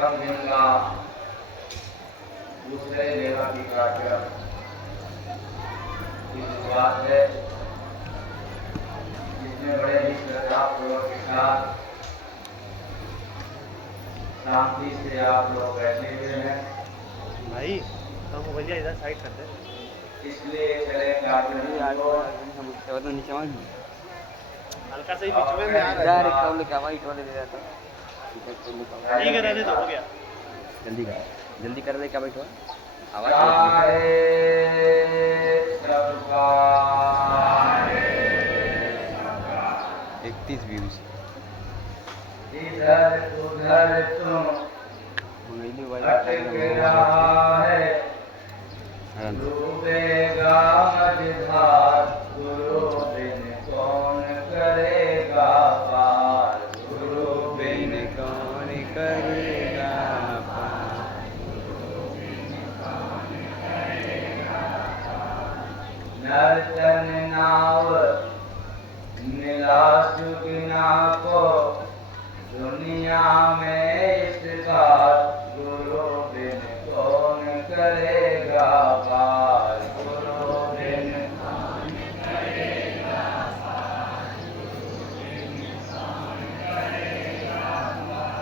गंगा दूसरे लेवा की कार्यक्रम की शुरुआत है, जिसमें बड़े ही श्रद्धापूर्वक के साथ शांति से आप लोग बैठे हुए हैं। भाई तो मोबाइल इधर साइड कर दे, इसलिए चले कार्यक्रम को हल्का से बीच में आ रहा है। कौन लिखा वाइट वाले दे रहा था। ठीक है, रहने दो, हो गया। जल्दी कर दे क्या वाइट वाला आवाज सबका 31 व्यूज इधर उधर तुम अटक रहा है, डूबेगा मझधार, गुरु बिन कौन करेगा पार, गुरु बिन कौन करेगा नर्तन नाव मिला सुगना को, दुनिया में इस बार, गुरु बिन कौन करेगा पार, गुरु बिन कौन करेगा पार, गुरु बिन कौन करेगा पार।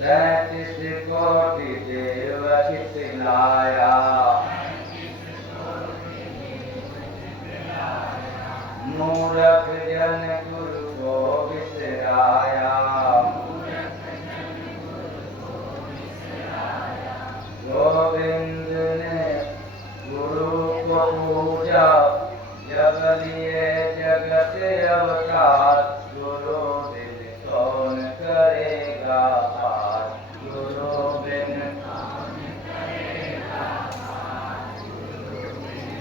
33 कोटि देव खिलाया, मूरख जन गुरु को बिसराया, गोविंद ने गुरु को पूजा, जब लिए जगत अवतार, गुरु बिन कौन करेगा पार, गुरु बिन कौन करेगा पार, गुरु बिन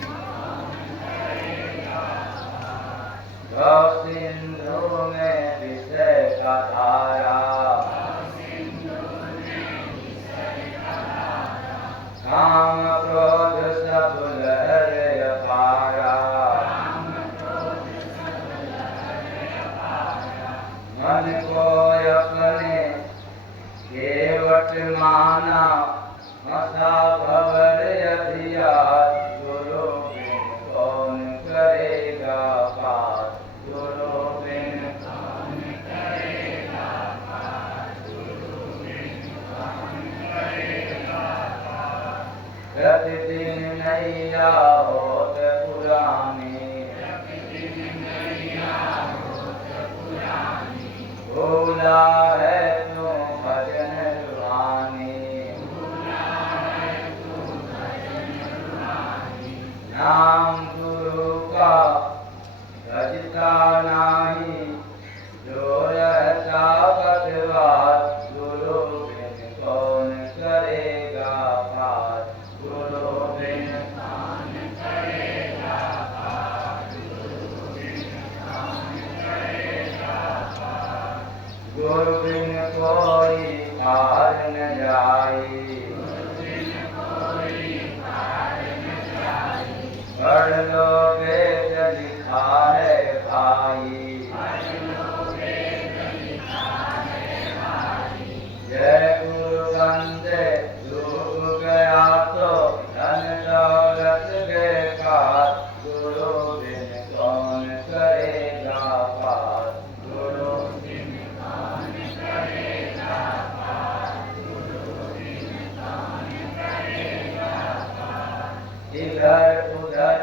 कौन करेगा पार। गौ सिंधु में विषय का धारा, काम क्रोध सब लहर अपारा, मन को अपने केवट माना, मसा भवर अधियार, गुरु बिन कौन करेगा पार, गुरु बिन कौन करेगा पार, गुरु बिन कौन करेगा पार। प्रतिदिन नैया होत पुरानी, भूला है तू भजन रुहानी, नाम गुरु का भजता नाही, जो रहता बटवार, गुरु बिन कौन करेगा पार, गुरु बिन कौन करेगा पार, गुरु बिन कौन करेगा पार। गुरु बिन कोई पार न जाई, पढ़ लो वेद लिखा है भाई, जय गुरु बंदे डूब गया तो धन दौलत बेकार, गुरु बिन कौन करेगा पार, गुरु बिन कौन करेगा पार, गुरु बिन कौन करेगा पार। इधर उधर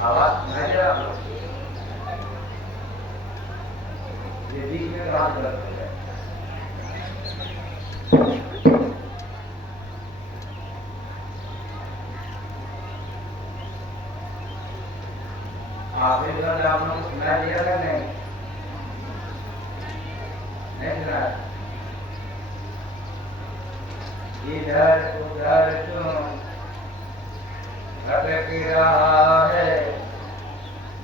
आवाज सुनाई दे रहा है? ये बीच में कहाँ गलत हो जाए? आखिरी बार आप लोगों को सुनाई दिया था नहीं? नहीं सुना? इधर उधर क्यों भटक रहा है,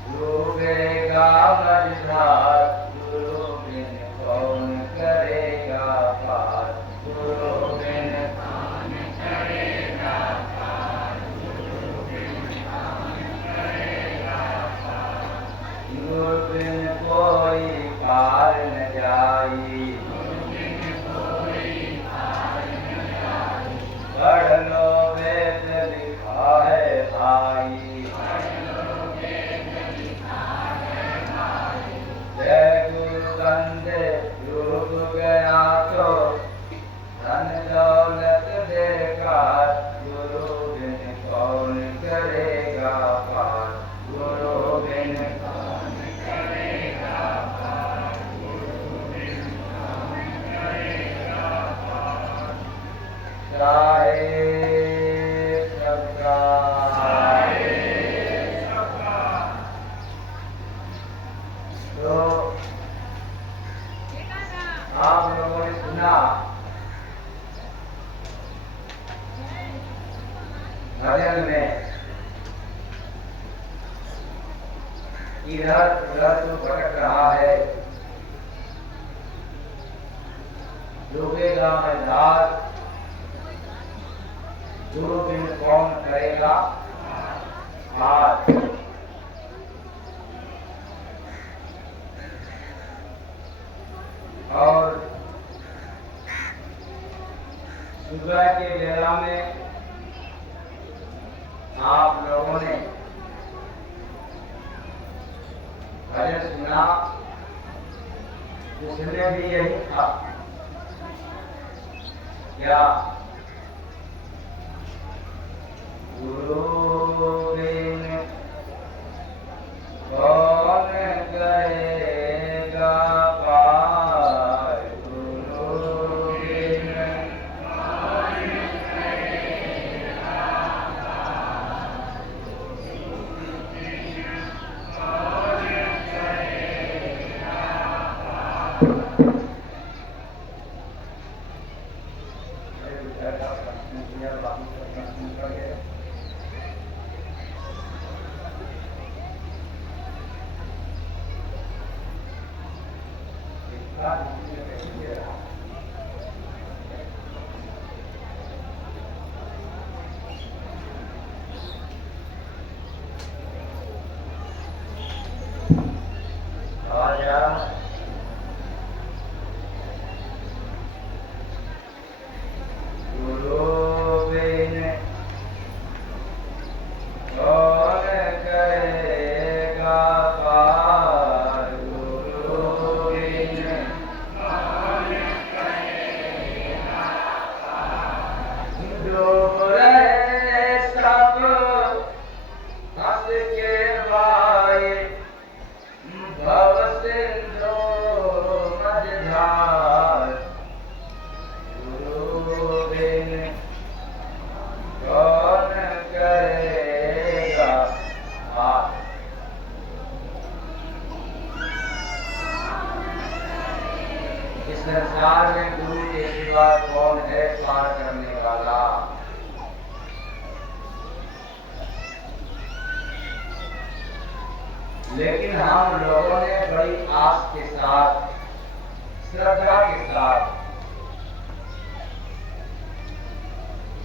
डूबेगा मझधार, गुरु बिन कौन करेगा पार, गुरु बिन कौन करेगा पार, गुरु बिन कौन करेगा पार, गुरु बिन कोई पार न जाई, पढ़ लो वेद लिखा है भाई, जय गुरु बंदे डूब गया तो धन दौलत बेकार, गुरु बिन कौन करेगा पार, गुरु बिन कौन करेगा पार, गुरु बिन कौन करेगा पार। चाहे सबका तो आप लोगों ने सुना भजन में इधर उधर जो भटक रहा है, डूबेगा मझधार, गुरु बिन कौन करेगा पार। और सुबह के बेला में आप लोगों ने भजन सुना, उसमें भी यही था क्या? गुरु बिन कौन करेगा पार, गुरु बिन कौन करेगा पार, गुरु बिन कौन करेगा पार। संसार में गुरु के सिवा कौन है पार करने वाला? लेकिन हम लोगों ने बड़ी आस के साथ, श्रद्धा के साथ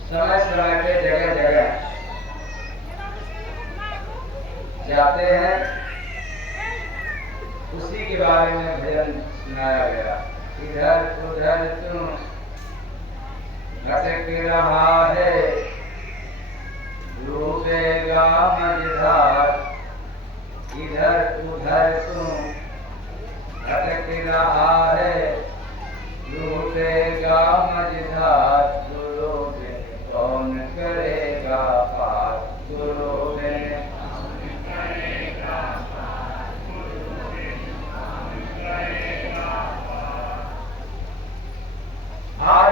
समय समय पे जगह जगह जाते हैं, उसी के बारे में भजन सुनाया गया। इधर उधर क्यों भटक रहा है, डूबेगा मझधार, इधर उधर क्यों भटक रहा है, डूबेगा मझधार, गुरु बिन कौन करेगा पार, गुरु बिन कौन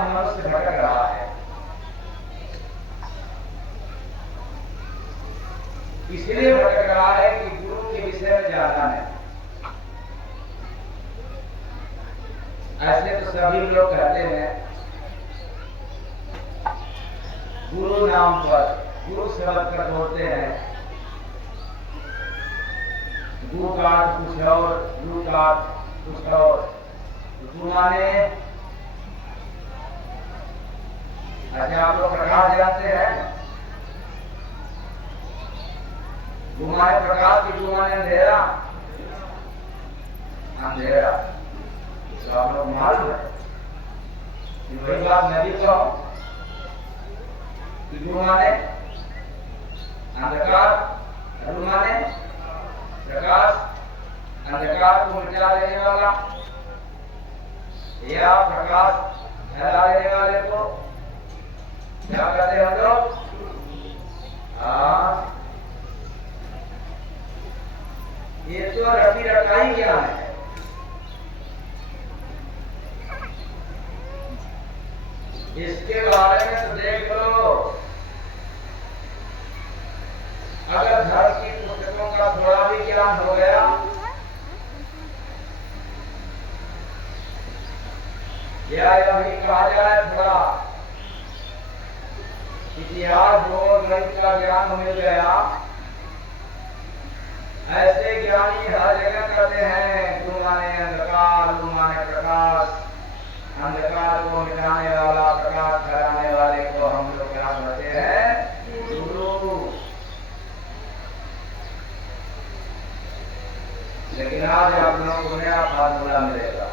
मनुष्य भटक रहा है। इसलिए भटक रहा है कि गुरु के विषय में जानना है। ऐसे तो सभी लोग कहते हैं गुरु नाम पर, गुरु शब्द कर बोलते हैं, गुरु का कुछ और, गुरु का कुछ और। गुरु माने, अच्छा आप लोग प्रकाश जानते हैं? गुरु माने प्रकाश की, गुरु माने अंधेरा, अंधेरा। तो आप लोग मालूम है वही बात मैं भी कहूं कि गुरु माने अंधकार, गुरु माने प्रकाश, अंधकार को मिटा देने वाला या प्रकाश फैला देने वाले को क्या कहते हैं हम लोग? ये तो रटी रटाई ज्ञान है। इसके बारे में तो देख लो, अगर धर्म की पुस्तकों का थोड़ा भी ज्ञान हो गया या यही कहा जाए थोड़ा इतिहास भूगोल गणित का ज्ञान मिल गया, ऐसे ज्ञानी हर जगह कहते हैं गुरु माने अंधकार, गुरु माने प्रकाश, अंधकार को मिटाने वाला, प्रकाश फैलाने वाले को हम लोग क्या कहते हैं? गुरु। लेकिन आज आप लोगों को नया फार्मूला मिलेगा।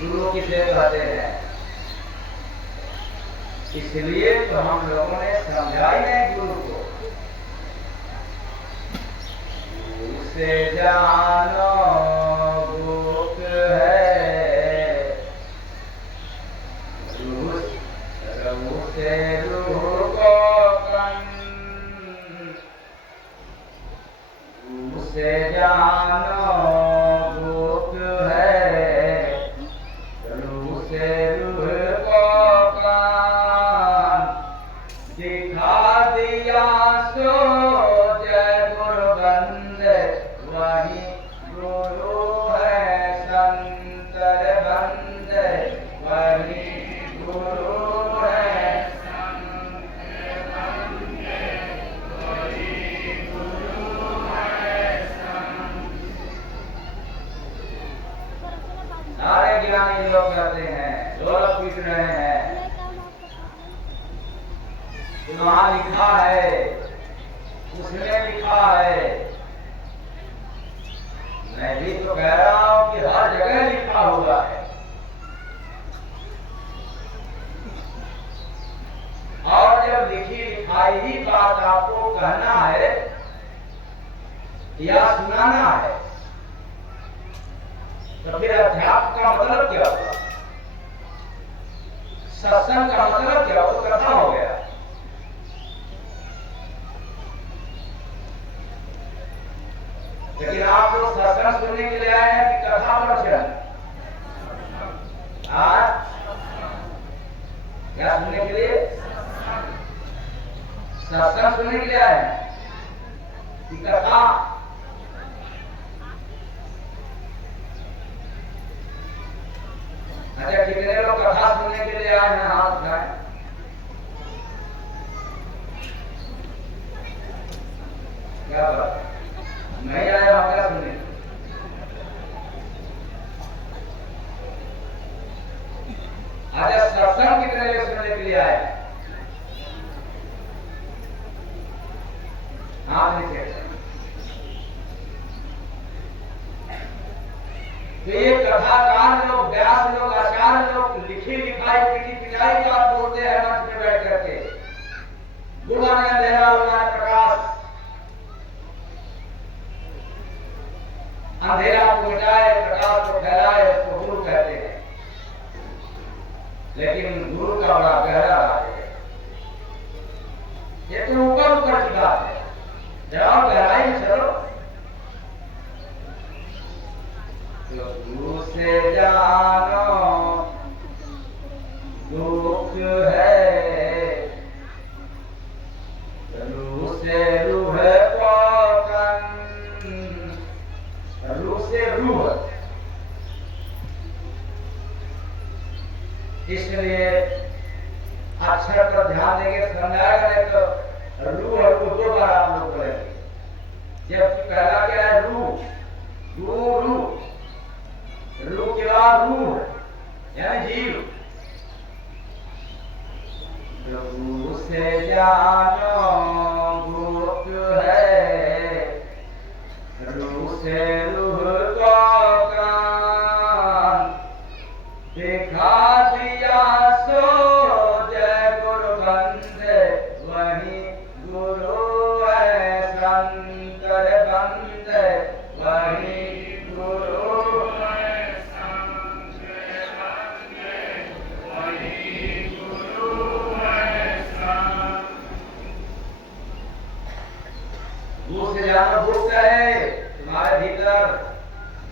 गुरु किसे कहते हैं? इसलिए तो हम लोगों ने समझाई नहीं गुरु को। उसे जानो गुप्त है, रूह से रूह को कन, उसे जानो गुप्त है, रूह से रूह को कन, दिखा दिया सो जय गुरु बंदे, वही गुरु है संतर बंदे, वही गुरु है संतर बंदे, वही गुरु है संत। सारे ज्ञानी लोग कहते हैं, ढोलक पीट रहे हैं, वहां लिखा है, उसमें लिखा है। मैं भी तो कह रहा हूं कि हर जगह लिखा हुआ है। और जब लिखी लिखाई ही बात आपको कहना है या सुनाना है तो फिर अध्यात्म का मतलब क्या हुआ? सत्संग का मतलब क्या? वो कथा हो गया। लेकिन आप लोग सत्संग सुनने के लिए आए हैं कि कथा प्रवचन? क्या सुनने के लिए? सत्संग सुनने के लिए आए हैं कि कथा? अच्छा, कितने लोग कथा सुनने के लिए आए हैं? हाथ उठाएं। क्या बात? नहीं आया हम क्या सुने? अच्छा, सत्संग कितने लोग सुनने के लिए आए? हाँ नीचे। तो ये कथाकार लोग, व्यास लोग, आचार्य लोग लिखी लिखाई पीटी पिटाई का बोलते हैं मंच में बैठ करके। गुरु माने अंधेरा, गुरु माने प्रकाश, अंधेरा को मिटाए, प्रकाश को फैलाए, उसको गुरु कहते हैं। लेकिन गुरु का बड़ा गहरा राज है। ये तो ऊपर ऊपर की बात है, जरा गहराई में चलो। तो गुरु से जानो इसलिए अक्षर पर ध्यान देंगे तो समझ आएगा, नहीं तो रू और रू दो बार आप लोग बोलेंगे। जबकि पहला क्या है? रू रू रू, रू के बाद रू यानी जीव। रू से जानो गुप्त है, रू से रूह को कान दिखा दिया सो जय गुरु बंदे, वही गुरु है शंकर बंदे, वही गुरु है शंकर बंदे, वही गुरु है शंकर। गुरु से जानो गुप्त है, तुम्हारे भीतर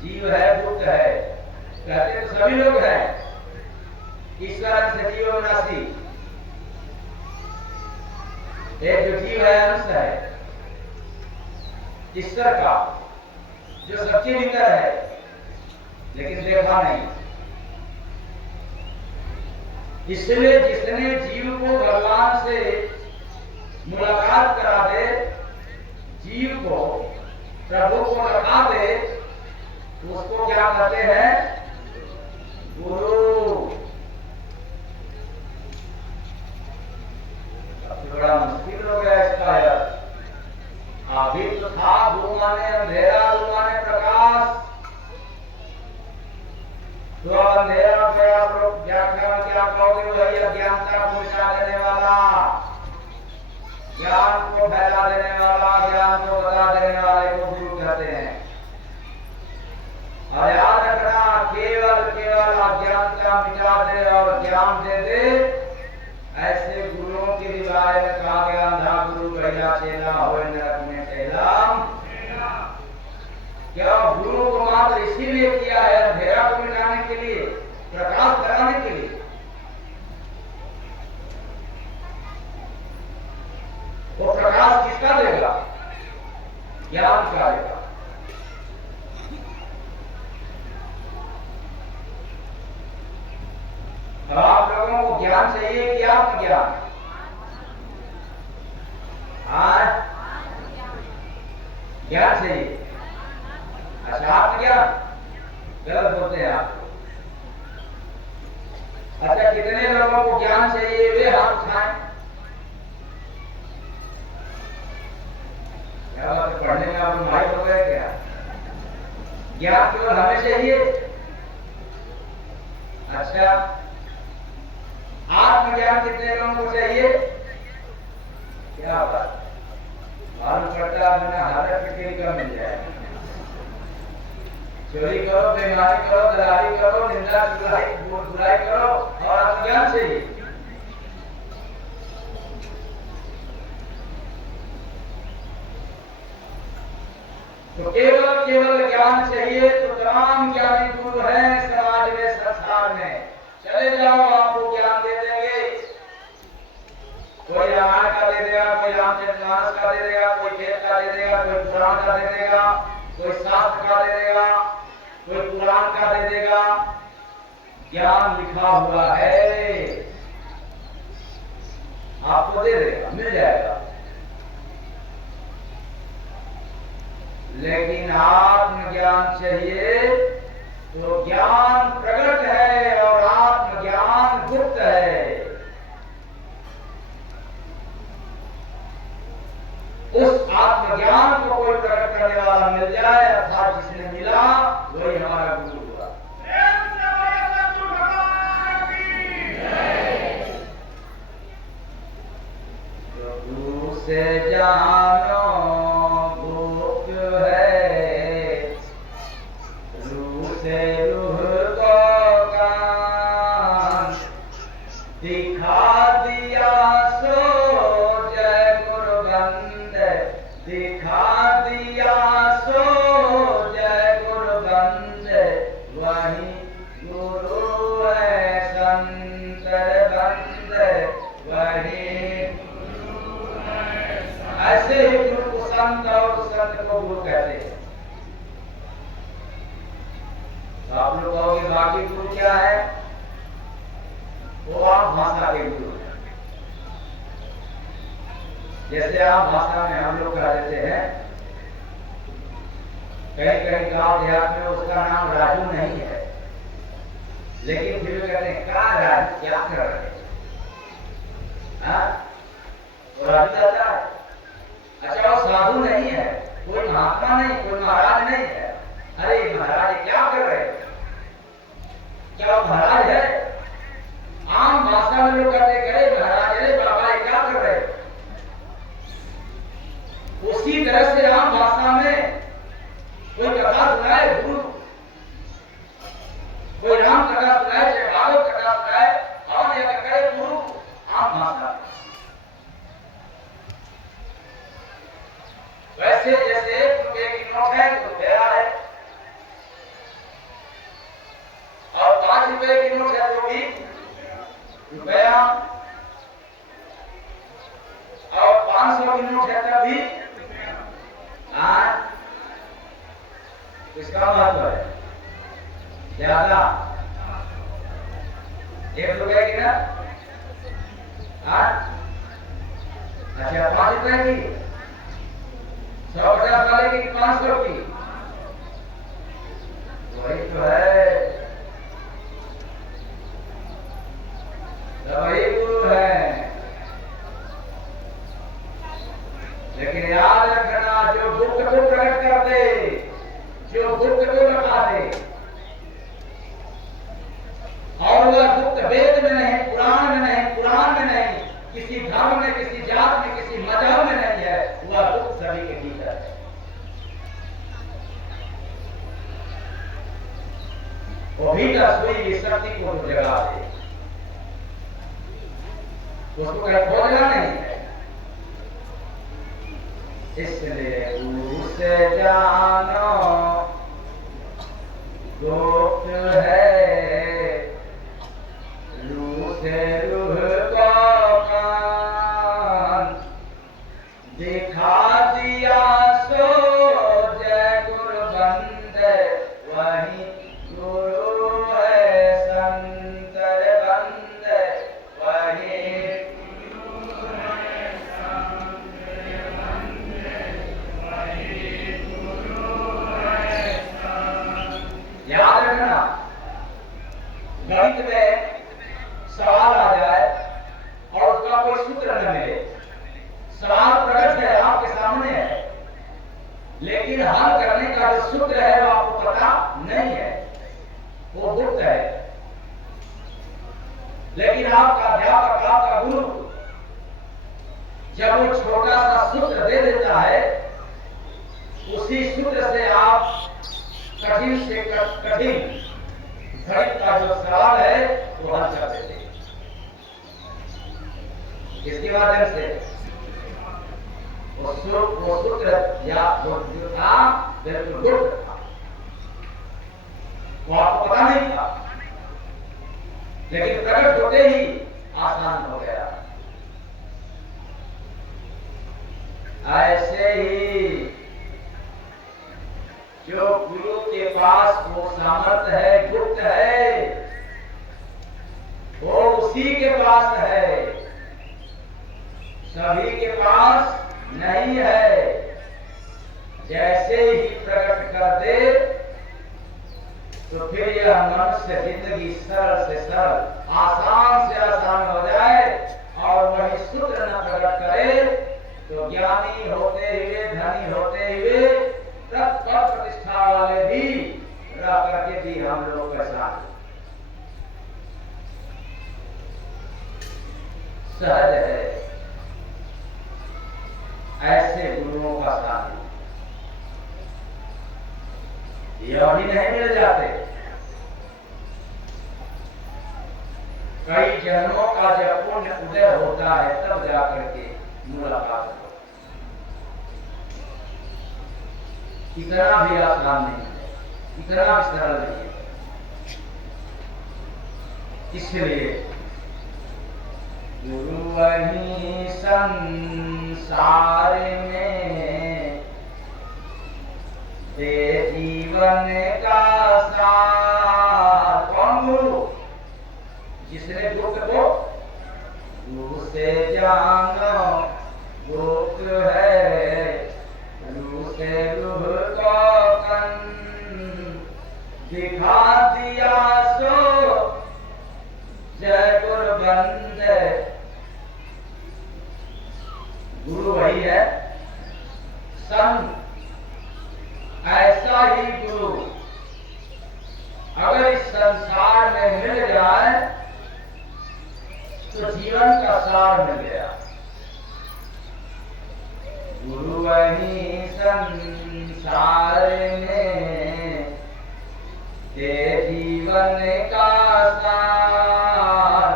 जीव है, गुप्त है। कहते तो सभी लोग हैं, ईश्वर सजीव विनाशी। एक जो जीव है अंश है ईश्वर का, जो सबके भीतर है लेकिन देखा नहीं। इसलिए जिसने जीव को भगवान से मुलाकात करा दे, जीव को प्रभु को लगा दे, उसको क्या कहते हैं? गुरु। बड़ा मुश्किल हो गया इसका यार। अभी तो था गुरु माने अंधेरा, गुरु माने प्रकाश। तो अब अंधेरा में आप लोग व्याख्यान क्या कहोगे? वही अज्ञानता को मिटा देने वाला, ज्ञान को फैला देने वाला, ज्ञान को बता देने वाले को गुरु कहते हैं। और याद रखना, केवल केवल अज्ञानता मिटा दे और ज्ञान दे दे, ऐसे गुरुओं के बारे में कहा गया, अंधा गुरु कहला चेला होए नरक में चेला। क्या गुरु को मात्र इसीलिए किया है? अंधेरा को मिटाने के लिए, प्रकाश कराने के लिए। वो प्रकाश किसका देगा? ज्ञान का देगा। अब आप लोगों को ज्ञान चाहिए कि आत्मज्ञान? ज्ञान चाहिए। अच्छा, आत्मज्ञान गलत बोलते हैं आप। अच्छा, कितने लोगों को ज्ञान चाहिए वे हाथ उठाएं। क्या बात है, पढ़ने में आप माहिर हो गए क्या? ज्ञान केवल हमें चाहिए? अच्छा, आत्मज्ञान कितने लोगों को चाहिए? क्या बात, मालूम पड़ता है मैंने हालत फिक्री का मिल जाए। चोरी करो, बेईमानी करो, दलाली करो, निंदा बुराई करो और आत्मज्ञान चाहिए। तो केवल केवल ज्ञान चाहिए तो तमाम ज्ञानी गुरु हैं समाज में, संसार में। चले जाओ, आपको ज्ञान दे देंगे। कोई रामायण का दे देगा, कोई रामचरितमानस का दे देगा, कोई वेद का दे देगा, कोई पुराण का दे देगा, कोई शास्त्र का दे देगा, कोई पुराण का दे देगा। ज्ञान लिखा हुआ है, आपको दे देगा, मिल जाएगा। लेकिन आत्मज्ञान चाहिए तो ज्ञान प्रकट है और आत्मज्ञान गुप्त है। उस आत्मज्ञान को कोई प्रकट करने वाला मिल जाए, अर्थात जिसने मिला वही हमारा गुरु हुआ। गुरु से जानो ऐसे जैसे आम भाषा में हम लोग कह देते हैं, कहीं कहीं गांव देहात में उसका नाम राजू नहीं है, लेकिन फिर भी कहते हैं क्या राजू क्या कर रहे हैं, तो राजू जाता है। अच्छा वो साधु नहीं है, कोई महात्मा नहीं, कोई महाराज नहीं है, अरे महाराज क्या कर रहे हैं, क्या महाराज है? आम भाषा में लोग कहते करे महाराज है, बाबा क्या कर रहे हैं? उसी तरह से आम भाषा में कोई कथा सुनाए गुरु, कोई राम कथा सुनाए, चाहे भागवत कथा सुनाए, और यह करे गुरु आम भाषा। वैसे जैसे रुपये की नोट है तो रुपया है, और 5 रुपए की नोट है तो भी रुपया, और 500 की नोट है तब भी इसका महत्व है ज्यादा। 1 रुपए की ना, अच्छा 5 रुपए की, 150 वाले की 500 की, वही तो है, वही गुरु है। लेकिन याद रखना, जो गुप्त को प्रकट कर दे, जो गुप्त को लगा दे, और वह गुप्त वेद में नहीं, पुराण में नहीं, पुराण में नहीं, किसी धर्म में, किसी जात में, किसी मजहब में नहीं है, वह गुप्त सभी के भीतर है। वो भीतर सोई हुई शक्ति को जगा दे, उसको कहीं खोजना नहीं है। इसलिए गुरु से जानो गुप्त है, रूह से रूह को कान दिखा दिया, सो जय गुरु बंदे, वही गुरु है संतर बंदे, वही याद रखना। गणित में सवाल आ जाए और उसका कोई सूत्र न मिले, सवाल प्रकट है आपके सामने है, लेकिन हल करने का जो सूत्र है वो आपको पता नहीं है, वो गुप्त है। लेकिन आपका अध्यापक, आपका गुरु जब वो छोटा सा सूत्र दे देता है, उसी सूत्र से आप कठिन से कठिन गणित का जो सवाल है वो हल कर देते हैं। इसके माध्यम से वो सूत्र या जो था बिल्कुल गुप्त था, वो आपको पता नहीं था, लेकिन प्रकट होते ही आसान हो गया। ऐसे ही जो गुरु के पास वो सामर्थ्य है, गुप्त है, वो उसी के पास है, सभी के पास नहीं है। जैसे ही प्रकट कर दे तो फिर यह मनुष्य जिंदगी सरल से सरल, आसान से आसान हो जाए, और वही सूत्र न प्रकट करे तो ज्ञानी होते हुए, धनी होते हुए, तब पद प्रतिष्ठा वाले भी रह करके भी हम लोग कैसा सहज है। ऐसे गुरुओं का साथ यह भी नहीं मिल जाते। कई जन्मों का जब पुण्य उदय होता है तब जाकर के मुलाकात हो, इतना भी आसान नहीं है, इतना भी सरल नहीं है। इसलिए गुरु वही संसार में दे जीवन का सार। कौन गुरु? जिसने दुख को गुरु से जानो गोप है रूह से रूह को कन दिखा दिया सो जय गुरु बंदे। गुरु वही है, संत ऐसा ही गुरु अगर इस संसार में मिल जाए तो जीवन का सार मिल गया। गुरु वही संसार में ते जीवन का सार,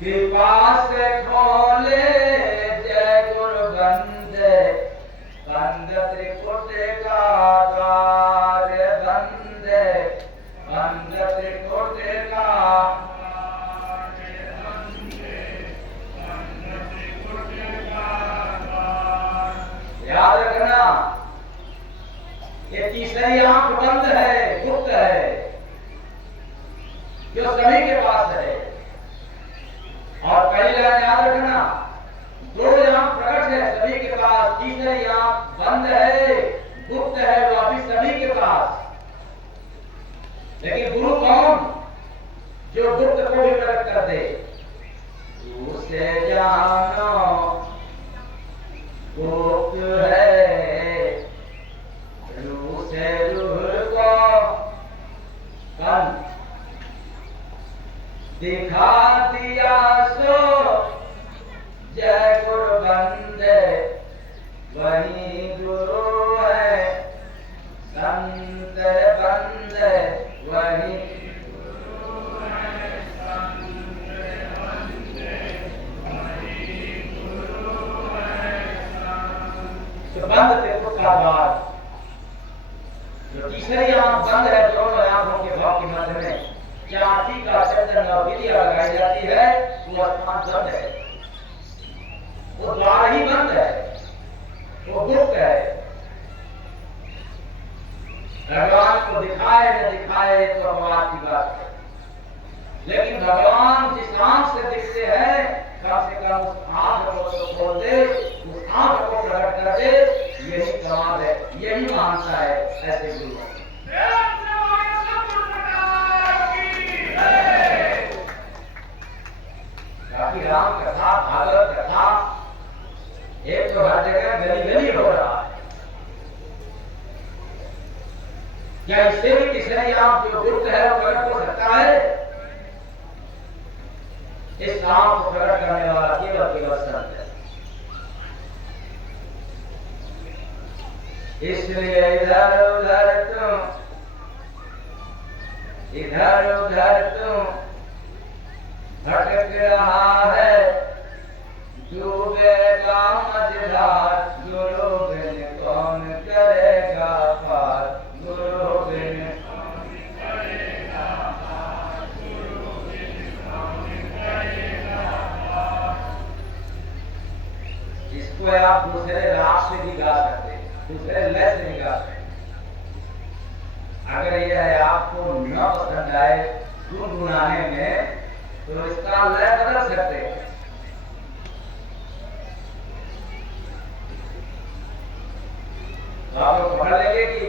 कृपा से खोले जय गुरु बंदे, बंद त्रिकुट का द्वार बंदे, बंद त्रिकुट का याद रखना, ये तीसरी आंख बंद है, गुप्त है, जो सभी के पास है। और पहली लाइन याद रखना, दो आंख प्रकट है सभी के पास, तीसरी आंख बंद है, गुप्त है, वो अभी सभी के पास। लेकिन गुरु कौन? जो गुप्त को भी प्रकट कर दे। उसे जानो गुप्त है रूह से रूह को कन दिखा दिया सो जय गुरु बंदे, वही गुरु है संत बंदे, वही गुरु है संत बंदे, वही गुरु है संत। तो बंद त्रिकुट का द्वार, जो तीसरी आंख बंद है, दोनों आंखों के भाव के मध्य में चांदी का चंदन और बिलिया लगाई जाती है, वो स्थान बंद है, वो द्वार ही बंद है, वो गुप्त है। भगवान को दिखाए न दिखाए तो बात की बात है, लेकिन भगवान जिस आंख से दिखते हैं, कम से कम उस आंख को तो खोल दे, उस आंख को प्रकट कर दे, यही कमाल है, यही महानता है ऐसे गुरुओं। काफी राम कथा, भागवत कथा, एक तो हर जगह गली गली हो रहा है। क्या इससे भी तीसरी आंख जो गुप्त है वो प्रकट हो सकता है? इस आंख को प्रकट करने वाला केवल केवल संत है। इसलिए इधर उधर तुम भटक रहा है, डूबेगा मझधार, गुरु बिन कौन करेगा पार, गुरु बिन कौन करेगा पार, गुरु बिन कौन करेगा पार। इसको आप दूसरे राग से भी गा सकते, दूसरे लय से भी गा सकते। अगर यह आपको न पसंद आए गुनगुनाने में, तो इसका लय बदल सकते हैं। तो आप लोग पढ़ लेंगे कि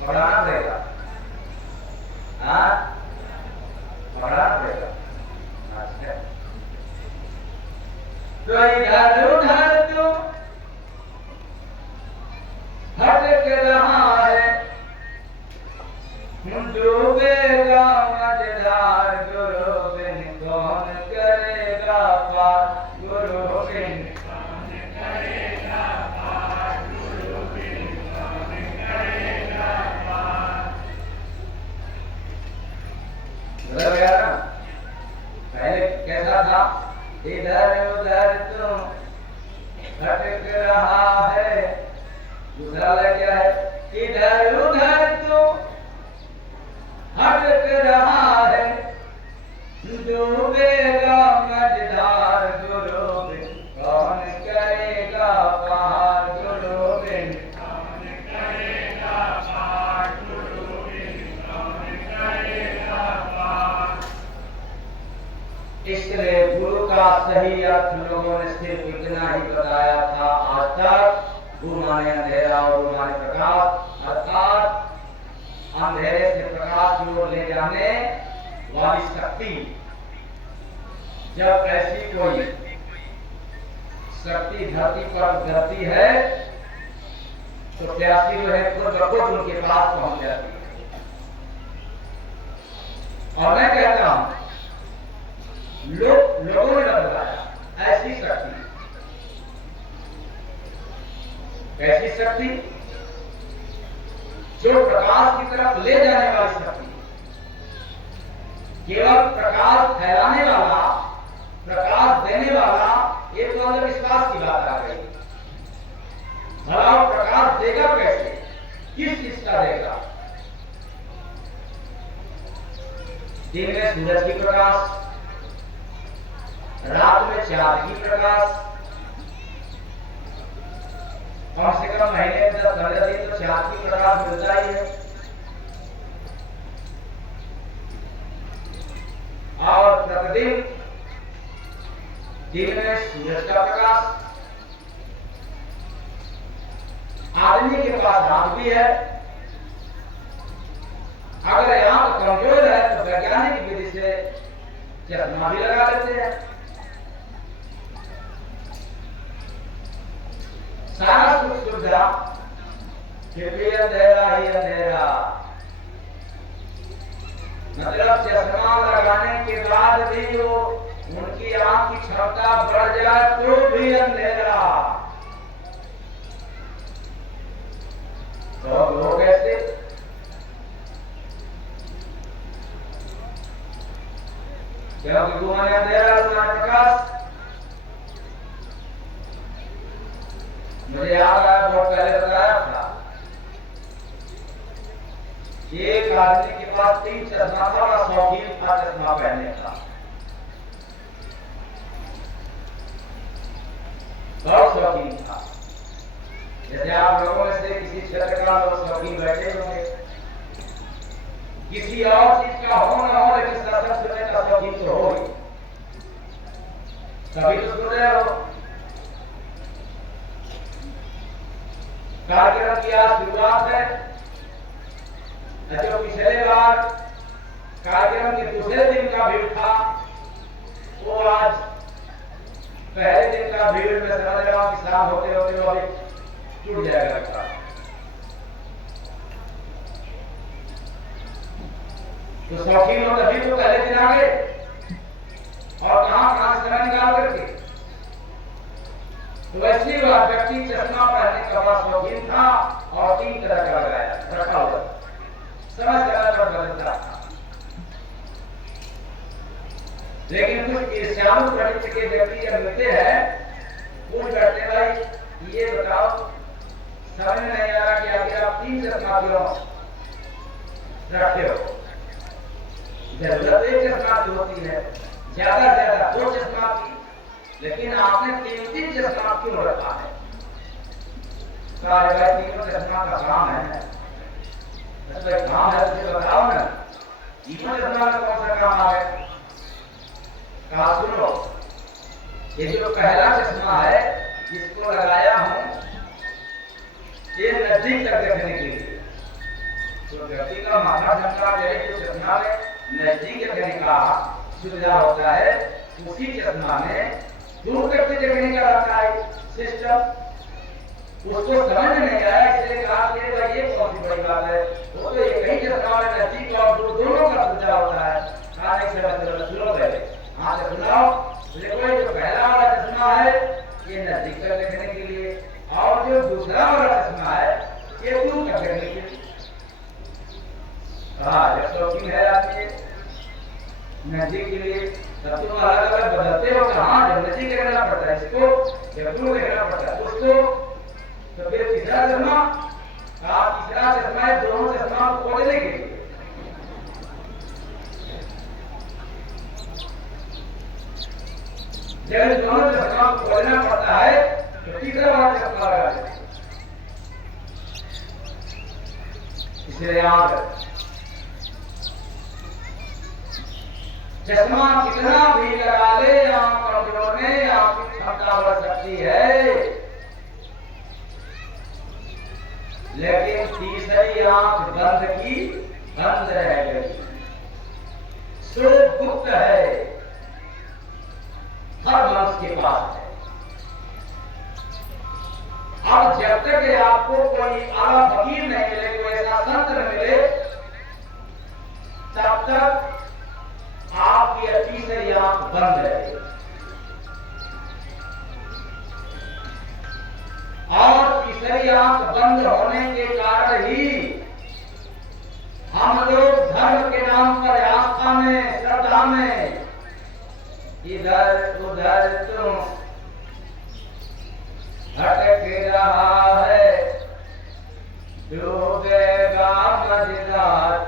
पढ़ाना पड़ेगा? हाँ, पढ़ाना पड़ेगा। अच्छा, तो इधर उधर तो भटक रहा है, डूबेगा मझधार, गुरु बिन कौन करेगा पार, गुरु बिन कौन करेगा पार, गुरु बिन कौन करेगा पार। बदल गया ना? पहले कैसा था? इधर उधर तुम भटक रहा है, दूसरा लय क्या है? इधर उधर तुम भटक रहा है, डूबेगा मझधार, गुरु बिन कौन करेगा पार, गुरु बिन कौन करेगा पार, गुरु बिन कौन करेगा पार। इसलिए गुरु का सही अर्थ लोगों ने सिर्फ इतना ही बताया था आज तक। गुरु माने अंधेरा और गुरु माने प्रकाश, अर्थात अंधेरे से प्रकाश की ओर ले जाने वाली शक्ति। जब ऐसी कोई शक्ति धरती पर उतरती है तो प्यासी जो है खुद ब खुद उनके पास पहुंच जाती है। और मैं कहता हूं लोगों ने बताया ऐसी शक्ति, ऐसी शक्ति जो प्रकाश की तरफ ले जाने वाली शक्ति, केवल प्रकाश फैलाने वाला, प्रकाश देने वाला, ये तो अंधविश्वास की बात आ गई। भला प्रकाश देगा कैसे, किस चीज का देगा? दिन में सूरज की प्रकाश, रात में चांद की प्रकाश। कम से कम महीने में 10-15 दिन तो चांद की प्रकाश मिलता ही है। और प्रतिदिन दिन में सूरज का प्रकाश। आदमी के पास आंख भी है, अगर आंख कमजोर है तो वैज्ञानिक विधि से चश्मा भी लगा लेते हैं। सारा सुख सुविधा, फिर भी अंधेरा ही अंधेरा। मतलब चश्मा लगाने के बाद भी जो उनकी आंख की क्षमता बढ़ जाए तो भी अंधेरा। तो लोग ऐसे जब गुरु माने अंधेरा प्रकाश। मुझे याद आया, बहुत पहले बताया था, एक आदमी के पास 3 चश्मा था और शौकीन था चश्मा पहनने का, बहुत शौकीन था। जैसे आप लोगों में से किसी क्षेत्र का लोग शौकीन बैठे होंगे, किसी और चीज का हो ना हो, लेकिन सत्संग सुनने का शौकीन तो हो ही। सभी तो सुन रहे हो। कार्यक्रम की आज शुरुआत है। जो पिछले बार कार्यक्रम के दूसरे दिन का भीड़ था, वो आज पहले दिन का भीड़ में समझ रहा हूं कि शाम होते होते वो अभी टूट जाएगा लगता। तो शौकीन लोग अभी तो पहले दिन आ गए और कहां से समय निकाल करके। तो ऐसी बात, व्यक्ति चश्मा पहनने का बड़ा शौकीन था और 3 तरह का लगाया रखा हुआ, समय समय पर बदलता था। लेकिन कुछ ईर्ष्यालु प्रवृत्ति के व्यक्ति जब मिलते हैं, पूछ करते भाई ये बताओ, समझ में नहीं आ रहा कि आगे आप 3 चश्मा क्यों रखते हो? जरूरत 1 चश्मा की होती है, ज्यादा से ज्यादा 2 चश्मा की, लेकिन आपने 3 चश्मा क्यों रखा है? सारे भाई 3 चश्मा का काम है, काम है तो बताओ ना, 3 चश्मा का कौन सा काम है? कहा सुनो, ये जो पहला चश्मा है इसको लगाया हूं ये नजदीक तक देखने के लिए। तो व्यक्ति का माथा चमका जाए तो चश्मा में नजदीक देखने का सुविधा होता है, उसी चश्मा में दूर तक देखने का रहता है सिस्टम। उसको समझ नहीं आया, इसलिए कहा कि भाई ये कौन सी बड़ी बात है, वो तो एक ही चश्मा में नजदीक और दूर दोनों का सुविधा होता है। खाने से मतलब सुनो पहले, हाँ तो सुनाओ। देखो जो पहला वाला चश्मा है ये नजदीक तक देखने के लिए, और जो दूसरा वाला चश्मा है ये दूर तक देखने के लिए। हाँ, जब शौकीन है आपके नजदीक के लिए, तब तुम अलग अलग बदलते हो। हाँ, जब नजदीक देखना पड़ता है इसको, जब दूर देखना पड़ता है उसको। तो फिर तीसरा चश्मा, तीसरा चश्मा है दोनों चश्मा को खोलने के लिए। जब दोनों चश्मा को खोलना पड़ता है तो तीसरा वाला चश्मा लगा देते हैं। इसलिए याद चश्मा कितना भी लगा ले, आंख कमजोर में आंख की क्षमता बढ़ सकती है, लेकिन तीसरी आंख बंद की बंद रह गई। सुख गुप्त है, हर मनुष्य के पास है। अब जब तक आपको कोई आला फकीर नहीं मिले, कोई ऐसा संत न मिले, तब तक आपकी तीसरी आंख बंद है। और तीसरी आंख बंद होने के कारण ही हम लोग धर्म के नाम पर आस्था में, श्रद्धा में इधर उधर तुम भटक रहा है। डूबेगा मझधार,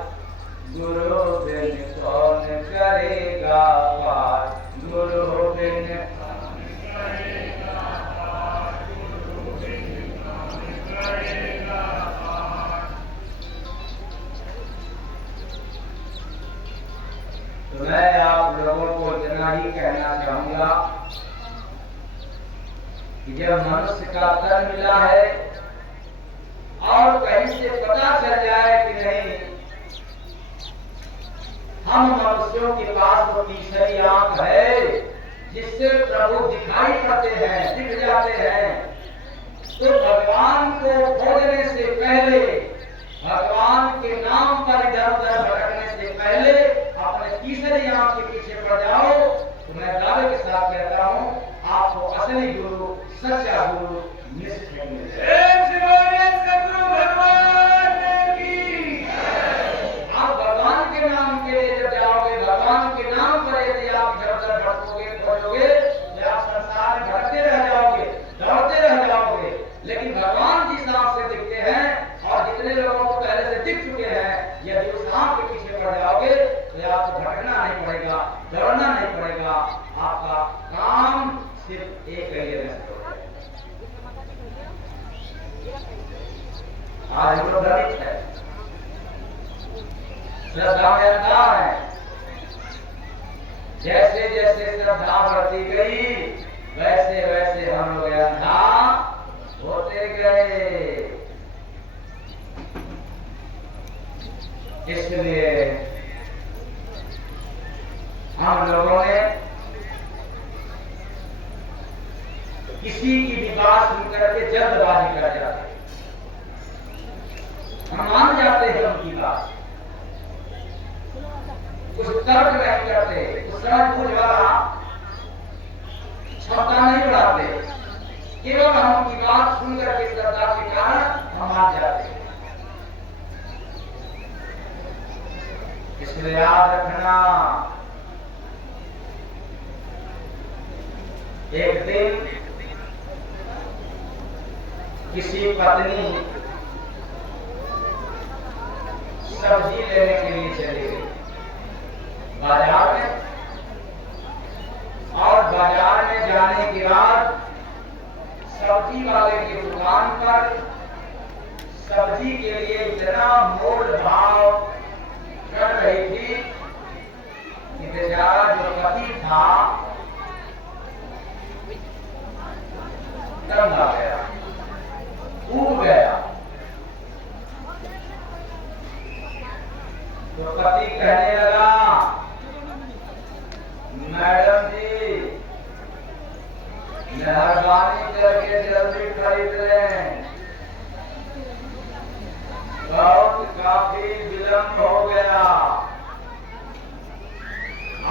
गुरु बिन कौन करेगा पार, गुरु बिन कौन करेगा पार, गुरु बिन कौन करेगा पार। तो मैं आप लोगों को इतना ही कहना चाहूंगा कि जब मनुष्य का तन मिला है और कहीं से पता चल जाए कि नहीं, हम मनुष्यों के पास वो तीसरी आंख है जिससे प्रभु दिखाई पड़ते हैं, दिख जाते हैं, तो भगवान को खोजने से पहले, भगवान के नाम पर इधर उधर भटकने से पहले अपने तीसरी आंख के पीछे पड़ जाओ, तो मैं दावे के साथ कहता हूं आपको असली गुरु, सच्चा गुरु निश्चित मिलेगा। आप भगवान के नाम के लिए जब जाओगे, भगवान के नाम पर यदि आप इधर उधर भटकोगे, खोजोगे, तो आप संसार में भटकते रह जाओगे, दौड़ते रह जाओगे। लेकिन भगवान जिस आंख से दिखते हैं और जितने लोगों को पहले से दिख चुके हैं, यदि उस आंख के पीछे पड़ जाओगे तो आपको भटकना नहीं पड़ेगा, दौड़ना नहीं पड़ेगा, आपका काम सिर्फ एक है। आज वो दलित है, श्रद्धा में अंधा है। जैसे जैसे श्रद्धा बढ़ती गई, वैसे वैसे हम लोग अंधा होते गए। इसलिए हम लोगों ने किसी की भी बात सुन करके जल्दबाजी कर जाते, हम मान जाते हैं उनकी बात, कुछ तर्क नहीं करते, कुछ समझ बूझ वाला क्षमता नहीं बढ़ाते, केवल हम उनकी बात सुन करके श्रद्धा के कारण हम मान जाते हैं। इसलिए याद रखना, एक दिन किसी पत्नी सब्जी लेने के लिए चली गई बाजार में, और बाजार में जाने के बाद सब्जी वाले की दुकान पर सब्जी के लिए इतना मोल भाव कर रही थी कि बेचारा जो पति था दम आ गया, ऊब गया। तो पति कहने लगा, मैडम जी मेहरबानी करके जल्दी खरीद लें, बहुत काफी विलंब हो गया,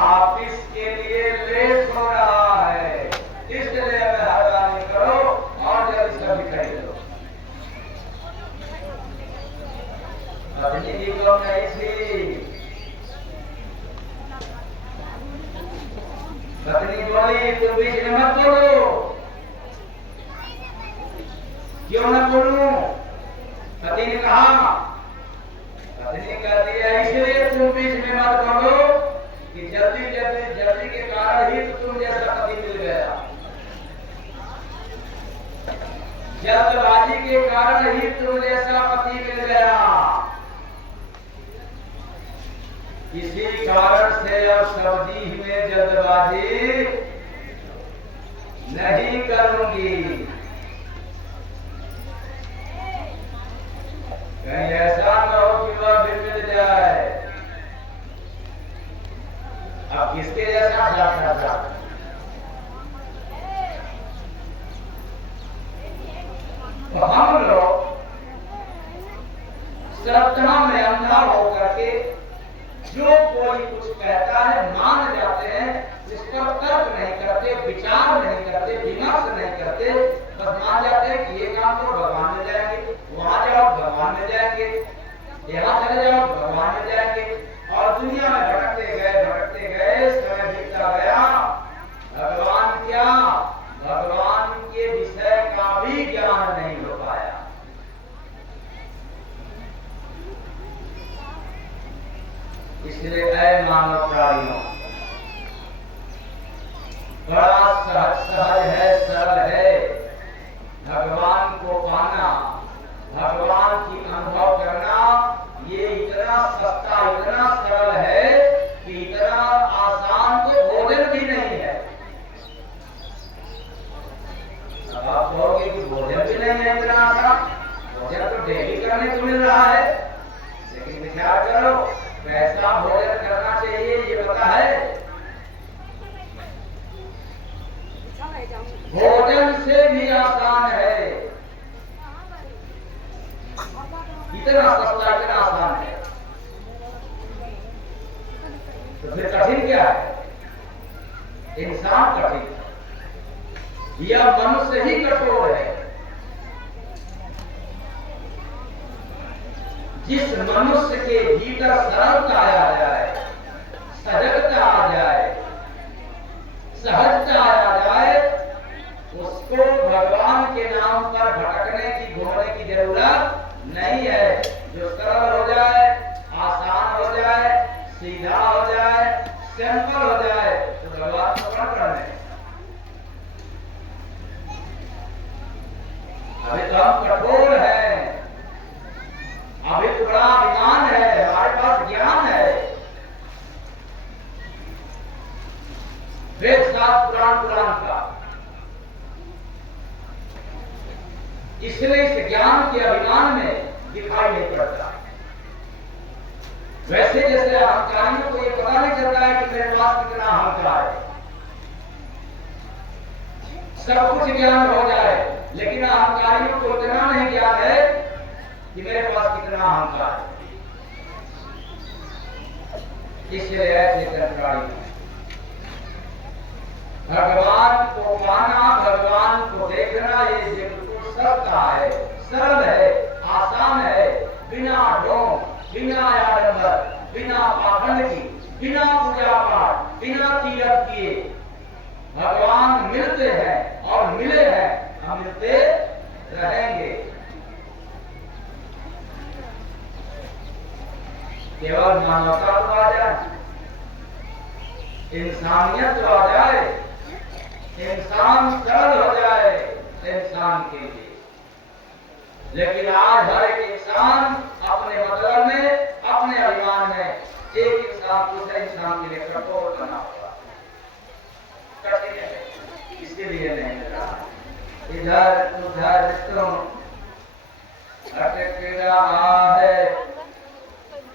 ऑफिस के लिए लेट हो रहा है, इसलिए मेहरबानी करो और जल्दी सब्जी खरीद लो। पत्नी जी को नहीं थी, पत्नी बोली तुम बीच में मत बोलो। क्यों न बोलूं? पति ने कहा, पत्नी कहती है इसलिए तुम बीच में मत बोलो कि जल्दी जल्दी जल्दी के कारण ही तो तुम जैसा पति मिल गया, जल्दबाजी के कारण ही तुम जैसा पति मिल गया। इसी कारण से और सब्जी में जल्दबाजी नहीं करूंगी। कहीं ऐसा न हो कि वह भी मिल जाए। अब किसके जैसा जाता था? तो हम लोग श्रद्धा में अंधा होकर के जो कोई कुछ कहता है मान जाते हैं, जिस पर तर्क नहीं करते, विचार नहीं करते, विमर्श नहीं करते, बस मान जाते हैं कि ये काम तो भगवान में जाएंगे, वहां जाओ भगवान में जाएंगे, यहाँ चले जाओ भगवान में जाएंगे, और दुनिया में भटकते गए समय बीतता गया। भगवान क्या, भगवान के विषय का भी ज्ञान नहीं हो पाया। इसलिए ऐ मानव प्राणियों, बड़ा सहज है, सरल है भगवान को पाना, भगवान की अनुभव करना। ये इतना सस्ता, इतना सरल है कि इतना आसान तो भोजन भी नहीं है। अब आप कहोगे कि भोजन भी नहीं है इतना आसान, भोजन तो डेली करने को मिल रहा है, लेकिन विचार करो कैसा भोजन करना चाहिए ये पता है? भोजन से भी आसान है, इतना सस्ता, इतना आसान है। तो फिर कठिन क्या है? इंसान कठिन है, यह मनुष्य ही कठोर है। जिस मनुष्य के भीतर सरलता आ जाए, सजगता आ जाए, सहजता आ जाए, उसको भगवान के नाम पर भटकने की, घूमने की जरूरत नहीं है। जो सरल हो जाए, आसान हो जाए, सीधा हो जाए, सिंपल हो जाए, तो भगवान को पकड़ लें। अभी तो हम कठोर हैं, अभी तो बड़ा ज्ञान है, हमारे पास ज्ञान है, वेद शास्त्र पुराण का। इसलिए इस ज्ञान के अभिमान में दिखाई नहीं पड़ता। वैसे जैसे अहंकारियों को ये पता नहीं चलता है कि मेरे पास कितना अहंकार है, सब कुछ ज्ञान हो जाए, लेकिन अहंकारियों को इतना नहीं ज्ञान है कि मेरे पास कितना अहंकार है। इसलिए ऐसे प्राणी भगवान को पाना, भगवान को देखना, ये बिल्कुल सस्ता है, सरल है, आसान है, बिना ढोंग, बिना आडंबर, बिना पाखंड की, बिना पूजा पाठ, बिना तीरथ किए भगवान मिलते हैं और मिले हैं, हम मिलते रहेंगे। केवल मानवता तो आ जाए, इंसानियत तो आ जाए, इंसान सरल हो जाए इंसान के लिए। लेकिन आज हर एक इंसान अपने मतलब में, अपने अभिमान में, एक इंसान दूसरे इंसान के लिए कठोर बना हुआ, कठिन है, इसके लिए नहीं लगा। इधर उधर तुम अटक रहा है,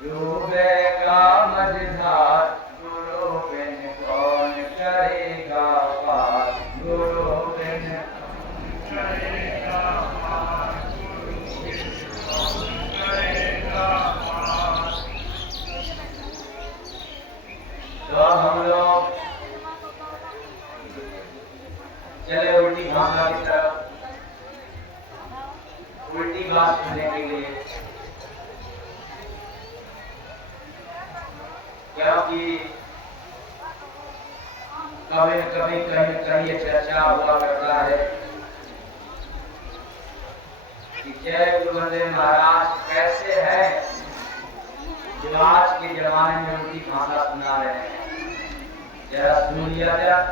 डूबेगा मझधार, गुरु बिन कौन करेगा पार, गुरु बिन कौन करेगा पार, गुरु बिन कौन करेगा पार। तो हम लोग चले उल्टी भाषा की तरफ, उल्टी बात सुनने के लिए, क्योंकि कभी न कभी कहीं न कहीं चर्चा हुआ करता है कि जय गुरुदेव महाराज कैसे हैं जो आज के जमाने में उनकी भाषा सुना रहे हैं। जरा सुन लिया जाए,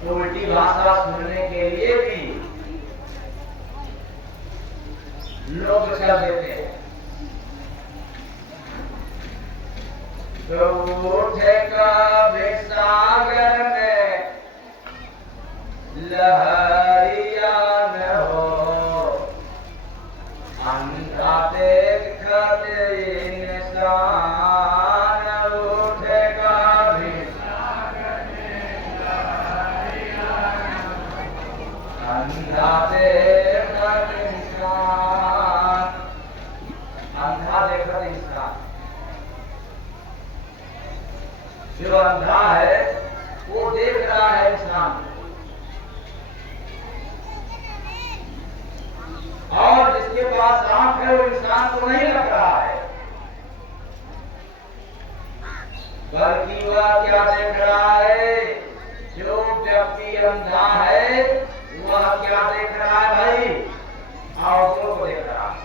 तो उल्टी भाषा सुनने के लिए भी लोग चल देते हैं। तो उठे कभी सागर में लहरिया न हो, अंधा देखत इंसान। उठे कभी अंधा देखत इंसान, अंधा देखत इंसान। जो अंधा है वो देख रहा है इंसान, और जिसके पास आंख है वो इंसान को नहीं लग रहा है, बल्कि वह क्या देख रहा है? जो व्यक्ति अंधा है वह क्या देख रहा है भाई? आंखों को देख रहा है,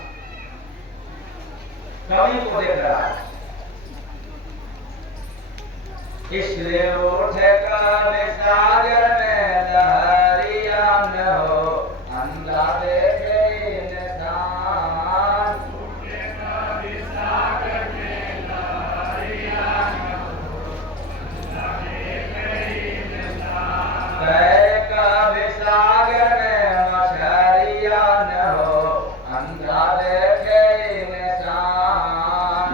कवि को देख रहा है। इसलिए उठे कभी सागर में लहरिया न हो, अंधा देखे इंसान। उठे कभी सागर में लहरिया न हो, अंधा देखे इंसान। कभी सागर में मछलिया न हो, अंधा देखे इंसान।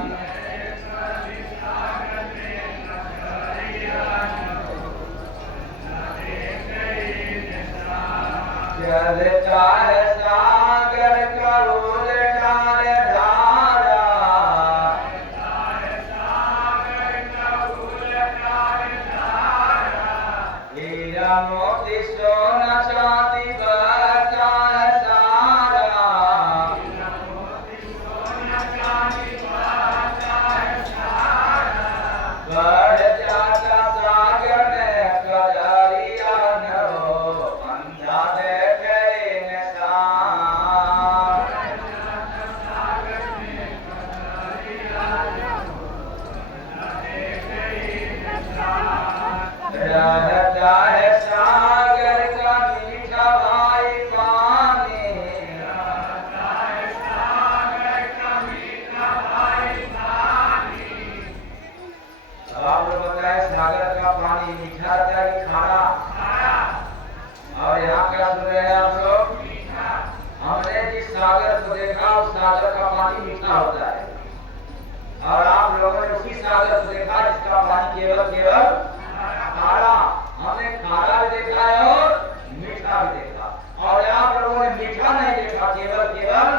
चलता है सागर का उलटा धारा, हीरा मोती सोना चांदी बहता है सारा, बढ़ जाता सागर में कजरिया न हो, अंधा देखे इंसान। रहता है सागर का मीठा भाई पानी, आप लोग बताए सागर का पानी मीठा रहता है कि खारा? और यहाँ क्या सुन रहे हैं आप लोग? हमने जिस सागर को देखा उस सागर का पानी मीठा होता है, और आप लोगों ने उसी सागर को देखा जिसका पानी केवल खारा। हमने खारा भी देखा है और मीठा भी देखा, और आप लोगों ने मीठा नहीं देखा, केवल।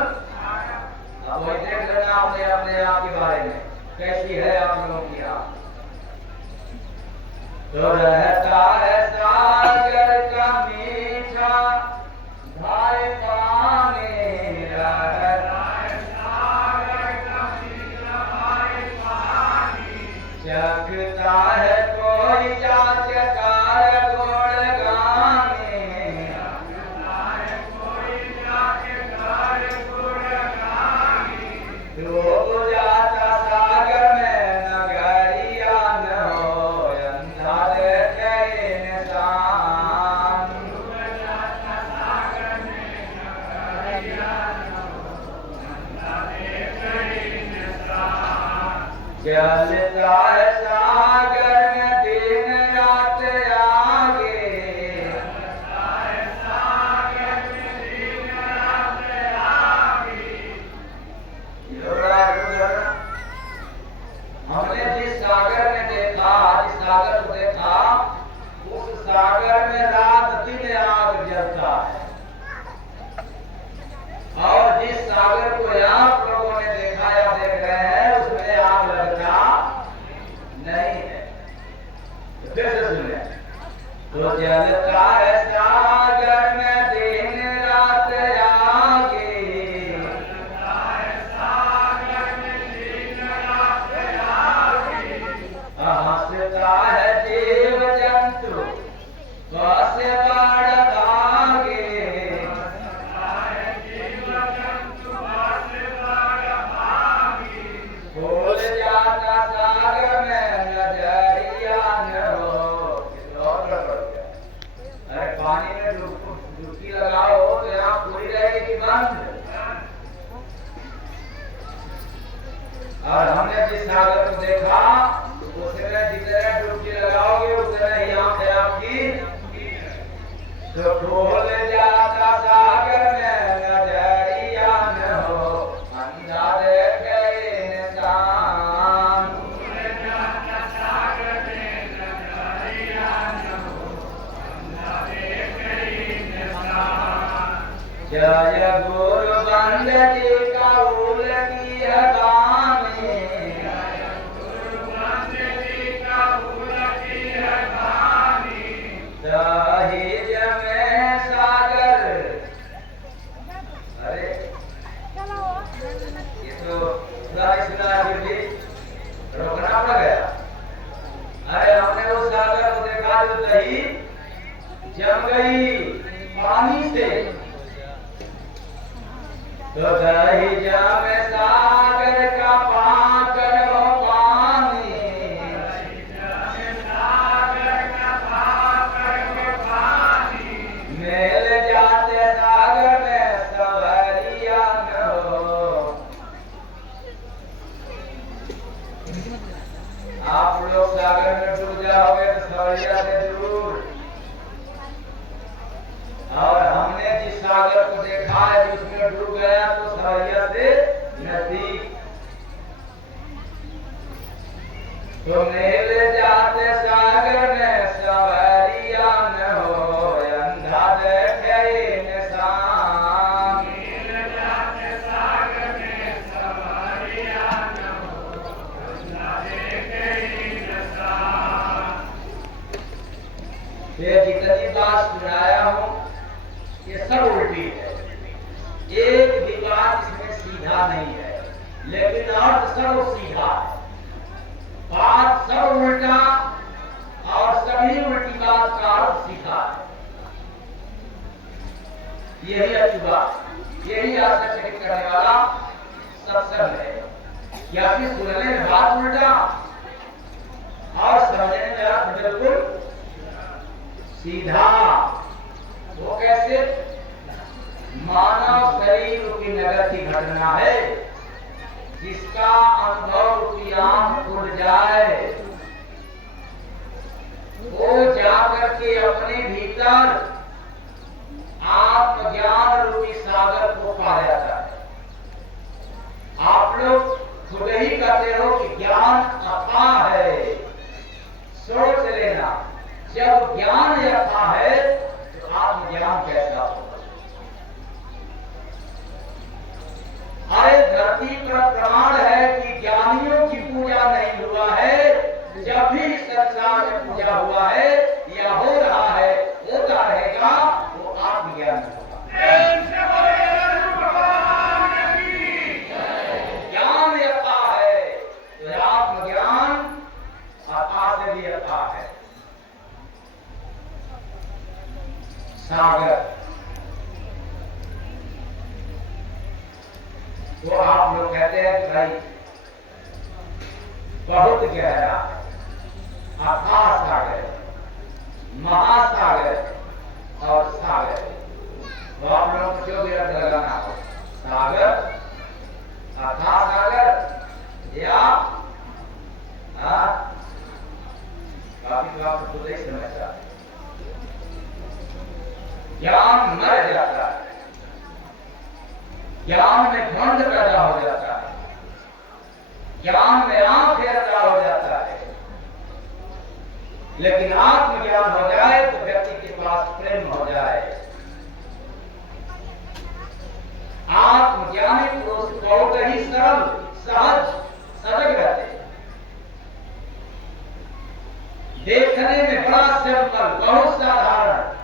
अब वही देख लेना आपने अपने आप के बारे में कैसी है आप लोगों की आप। तो रहता है सागर का मीठा भाई पानी, रहता है सागर का मीठा भाई पानी। जगता है कोई जाके कार गुणगानी, जगता है कोई जाके कार गुणगानी। डूब जाता सागर में नगरिया न हो, अंधा देखे इंसान। डूब जाता सागर में नगरिया न हो, अंधा देखे इंसान। चलता है सागर में दिन रात आगे, चलता है सागर में दिन रात आगे। हमने जिस सागर में देखा, जिस सागर को देखा, उस सागर में रात दिन आग जलता है, और जिस सागर को आप लोगों ने देखा या देख रहे हैं उसमें आग लगता नहीं है। तो फिर से सुनिए, तो जलता है सागर में दिन रात आगे, जलता है सागर में दिन रात आगे। हंसता है जीव जंतु बस बड़ भागे, भूल जाता सागर में नजरिया न हो। अरे पानी में डुबकी लगाओ तो यहाँ पूरी रहेगी कि बंद? और हमने जिस सागर को देखा तो डोल जाता सागर में नजरिया न हो, अंधा देखे इंसान। डोल जाता सागर में नजरिया न हो, अंधा देखे इंसान। जय गुरु बंद जी का उल की है बानी, जय गुरु बंद जी का उल की है बानी। दहेज में सागर, अरे ये तो सुना भी रोकना पड़ गया। अरे हमने उस सागर को देखा जो दही जम गई पानी से। तो दही जम सागर का पाकर हो पानी, दही जम सागर का पाकर हो पानी। मेल जाते सागर में सवरिया न हो। आप लोग सागर में डूब जाओगे तो सवरिया से दूर, और हमने जिस सागर को देखा है उसमें डूब गया तो सवरिया से नजदीक। तो मेल जाते सागर में सवरिया न हो, अंधा देखे इंसान। मेल जाते सागर में सवरिया न हो, अंधा देखे इंसान। ये जितनी बात सुनाया हूँ ये सब उल्टी है, एक भी बात इसमें सीधा नहीं है, लेकिन अर्थ सब सीधा है। बात सब उल्टा और सभी उल्टी बात का अर्थ सीधा है। यही अच्छी बात, यही आश्चर्यचकित करने वाला सत्संग है। क्या कि सुनने में बात उल्टा और समझने में अर्थ बिल्कुल सीधा। वो कैसे? मानव शरीर की नगर की घटना है, जिसका अनुभव की आंख खुल जाए, वो जाकर के अपने भीतर आत्मज्ञान रूपी सागर को पा जाता है। आप लोग खुद ही कहते हो कि ज्ञान अथाह है, सोच लेना जब ज्ञान अथाह है तो आत्मज्ञान कैसा होगा? अरे धरती पर प्रमाण है कि ज्ञानियों की पूजा नहीं हुआ है, जब भी संसार में पूजा हुआ है या हो रहा है, होता रहेगा, वो आत्मज्ञान होगा। ज्ञान यथा है तो आत्मज्ञान अथा से भी यथा है। सागर तो आप लोग कहते हैं कि भाई बहुत गहरा है, अथाह सागर, महासागर और सागर। तो आप लोगों को जो भी अर्थ लगाना हो, सागर, अथाह सागर या काफी तो आप खुद ही समझता है। ज्ञान मर जाता है, ज्ञान में घमंड पैदा हो जाता है, ज्ञान में आंख फेरता हो जाता है। लेकिन आत्मज्ञान हो जाए तो व्यक्ति के पास प्रेम हो जाए। आत्मज्ञानी पुरुष बहुत ही सरल, सहज, सजग रहते हैं। देखने में बड़ा सिंपल, बहुत साधारण,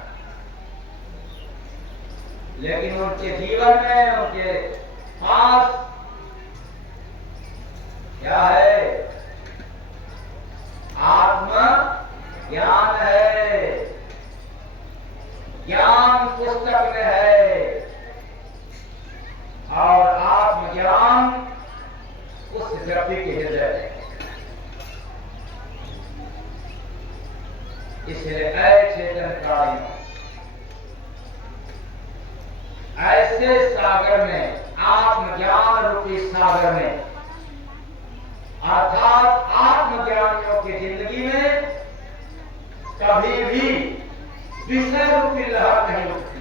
लेकिन उनके जीवन में, उनके पास क्या है? आत्म ज्ञान है। ज्ञान पुस्तक में है और आत्मज्ञान उस व्यक्ति के हृदय में। इसलिए चेतन प्राणियों, ऐसे सागर में, आत्मज्ञान रूपी सागर में, अर्थात आत्मज्ञानियों की जिंदगी में कभी भी विषय रूपी लहर नहीं उठती।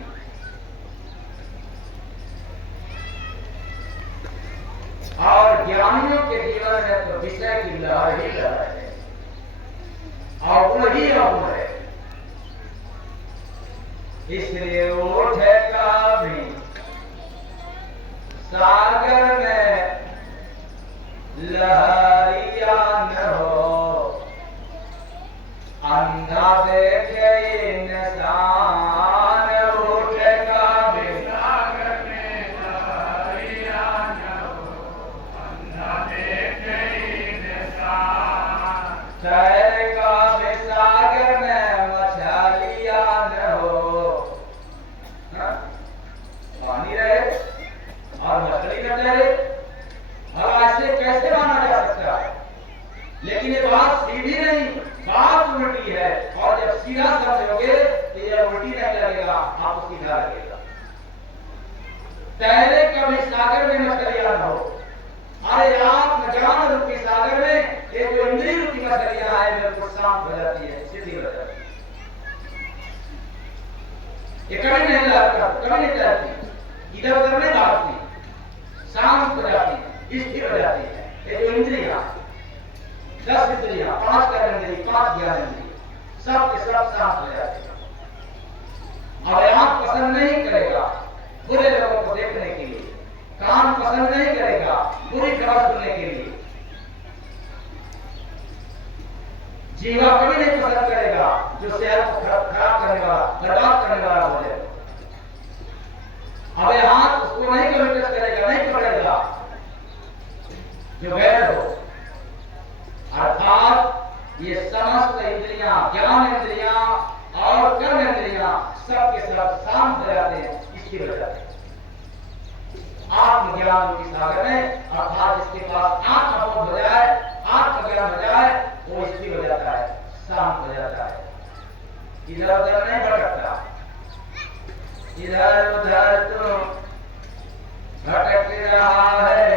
और ज्ञानियों के जीवन में तो विषय की लहर ही लहर है और वही अमर है। इसलिए उठे कभी सागर में लहरिया न हो, अंधा देखे इंसान। उठे कभी सागर में लहरिया न हो, अंधा देखे इंसान। तैरे कभी सागर में मछलिया न हो, पानी रहे और मछली न तैरे। अब ऐसे कैसे माना जा सकता है? लेकिन ये बात सीधी नहीं, बात उल्टी है। और जब सीधा समझोगे तो ये उल्टी नहीं लगेगा, आपको सीधा लगेगा। तैरे कभी सागर में मछलियां न हो। अरे आत्मज्ञान रूपी सागर में ये जो इंद्रिय रूपी मछलियां है बिल्कुल शांत हो जाती है, सीधी हो जाती है। ये कभी नहीं लगता, कभी नहीं तैरती, इधर उधर नहीं भागती, शांत हो जाती है, स्थिर हो जाती है। ये जो इंद्रियां 10 इंद्रियां, 5 कर्मेंद्रिय, 5 ज्ञानेंद्रिय, सब के सब शांत हो जाते हैं। अब आंख पसंद नहीं करेगा बुरे लोगों को देखने के लिए, कान पसंद नहीं करेगा बुरी खबर सुनने के लिए, जीवा कभी नहीं पसंद करेगा जो शहर को खराब करने वाला, बर्बाद करने वाला हो जाए। अब हाथ उसको नहीं कभी टच करेगा, नहीं पकड़ेगा जो गैर हो। अर्थात ये समस्त इंद्रियां, ज्ञान इंद्रियां और कर्म इंद्रियां सब के सब शांत हो जाते हैं, स्थिर हो जाते हैं आत्मज्ञान की सागर में। अर्थात जिसके पास आत्मबोध हो जाए, आत्मज्ञान हो जाए, वो स्थिर हो जाता है, शांत हो जाता है, इधर उधर नहीं भटकता। इधर उधर तो भटक रहा है,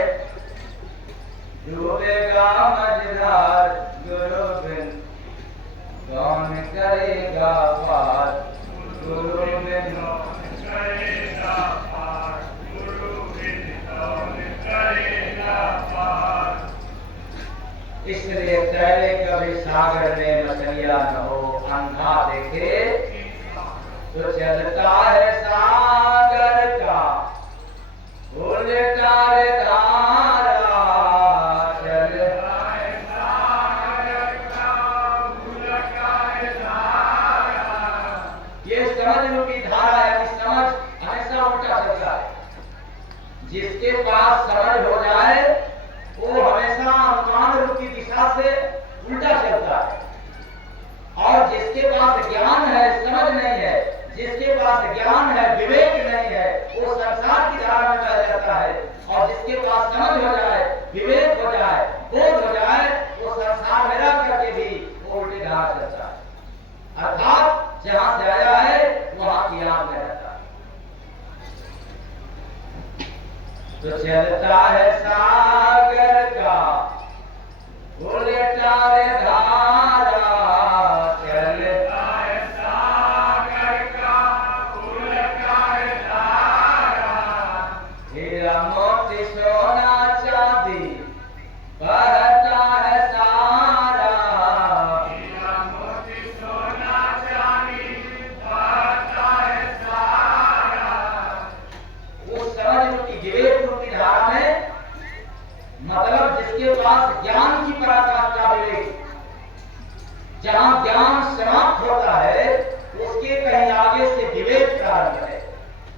डूबेगा मझधार गुरु बिन कौन करेगा पार। गुरु बिन कौन करेगा पार, गुरु बिन कौन करेगा पार। इसलिए तैरे कभी सागर में मछलियां न हो, अंधा देखे तो चलता है सागर का उल्टा रे धारा। चलता है सागर का उल्टा रे धारा। ये समझ रूपी धारा है, समझ हमेशा उल्टा चलता है। जिसके पास समझ हो जाए वो हमेशा अनुमान रूपी दिशा से उल्टा चलता है। और जिसके पास ज्ञान है, समझ नहीं है, जिसके पास ज्ञान है, विवेक नहीं है, वो संसार की धारा में चला जाता है। और जिसके पास समझ हो जाए, विवेक हो जाए, बोध हो जाए, वो संसार में रह करके भी वो उल्टी धारा चलता है। अर्थात जहां से आया है वहां की आग में रहता है। तो चलता है सागर का उल्टा रे धारा। चलता है सागर का उल्टा रे धारा। हीरा मोती सोना चांदी बहता है सारा। हीरा मोती सोना चांदी बहता है सारा। उस समझ रूपी विवेक रूपी धारा में, मतलब जिसके पास ज्ञान की पराकाष्ठा विवेक, जहां ज्ञान समाप्त होता है उसके कहीं आगे से विवेक प्रारंभ है।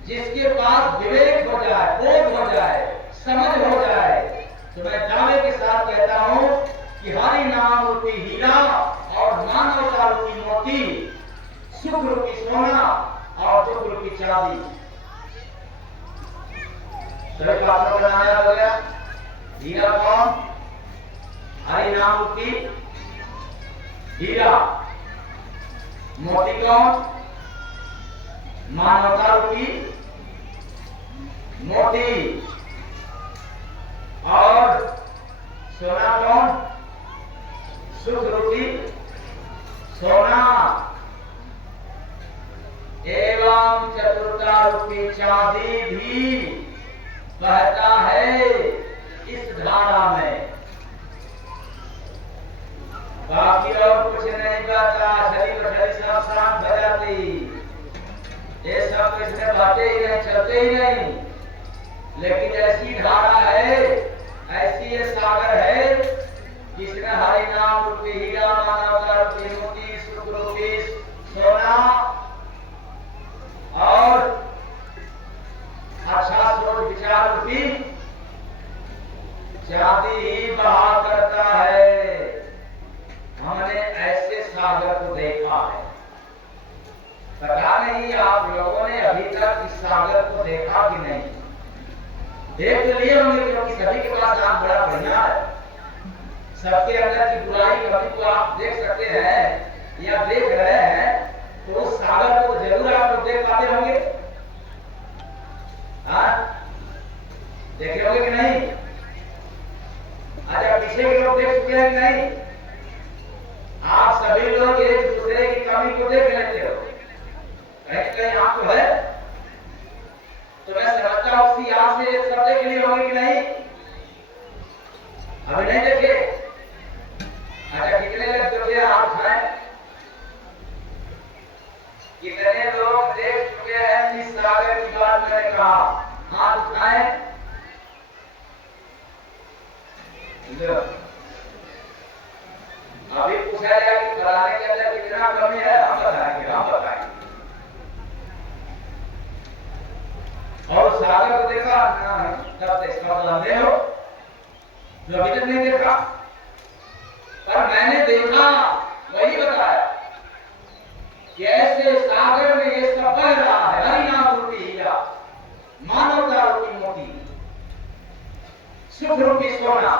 जिसके पास विवेक हो जाए, बोध हो जाए, समझ हो जाए, तो मैं दावे के साथ कहता हूं कि हरि नाम रूपी हीरा और मानवता रूपी मोती, सुख रूपी सोना और दुख रूपी चांदी, सभी बातों को बनाया हो गया। हीरा कौन? हरि नाम रूपी हीरा। मोती कौन? मानवता रूपी मोती। और सोना कौन? सुख रूपी सोना। नाम चतुरता रूपी चांदी भी बहता है इस धारा में। बाकी और कुछ नहीं बहता, शरीर सब शांत हो जाती, ये सब इसमें बहते ही नहीं, चलते ही नहीं। लेकिन ऐसी धारा है, ऐसी ये सागर है, जिसमें हरि नाम रूपी हीरा, मानवता रूपी मोती, सुख रूपी सोना और अच्छा सोच विचार रूपी चांदी ही बहा करता है। हमने ऐसे सागर को देखा है। पता नहीं आप लोगों ने अभी तक इस सागर को देखा कि नहीं। देख तो लिए होंगे, क्योंकि सभी के पास नाम बड़ा बढ़िया है। सबके अंदर की बुराई कभी को आप देख सकते हैं या देख रहे हैं, तो उस सागर को जरूर आप लोग देख पाते होंगे। हाँ, देखे होंगे कि नहीं? अच्छा, पीछे के लोग देख चुके हैं कि नहीं? आप सभी लोग एक दूसरे की कमी को देख लेते हो, कहीं कहीं आपको है, तो मैं समझता हूं उसी याद से सब देख लिए होंगे कि नहीं? अभी नहीं देखे? अच्छा, कितने लोग देखे हाथ उठाएं? कितने लोग देख चुके हैं इस सागर की बात मैंने कहा? हाथ उठाएं। अभी पूछा जाए कि फलाने के अंदर कितना कमी है, हम बताएंगे, हम बताएंगे। और सागर को देखा तब से इसका मतलब हो जो अभी तक नहीं देखा, पर मैंने देखा वही बताया कि ऐसे सागर में ये सब बह रहा है। हरि नाम रूपी हीरा, मानवता रूपी मोती, सुख रूपी सोना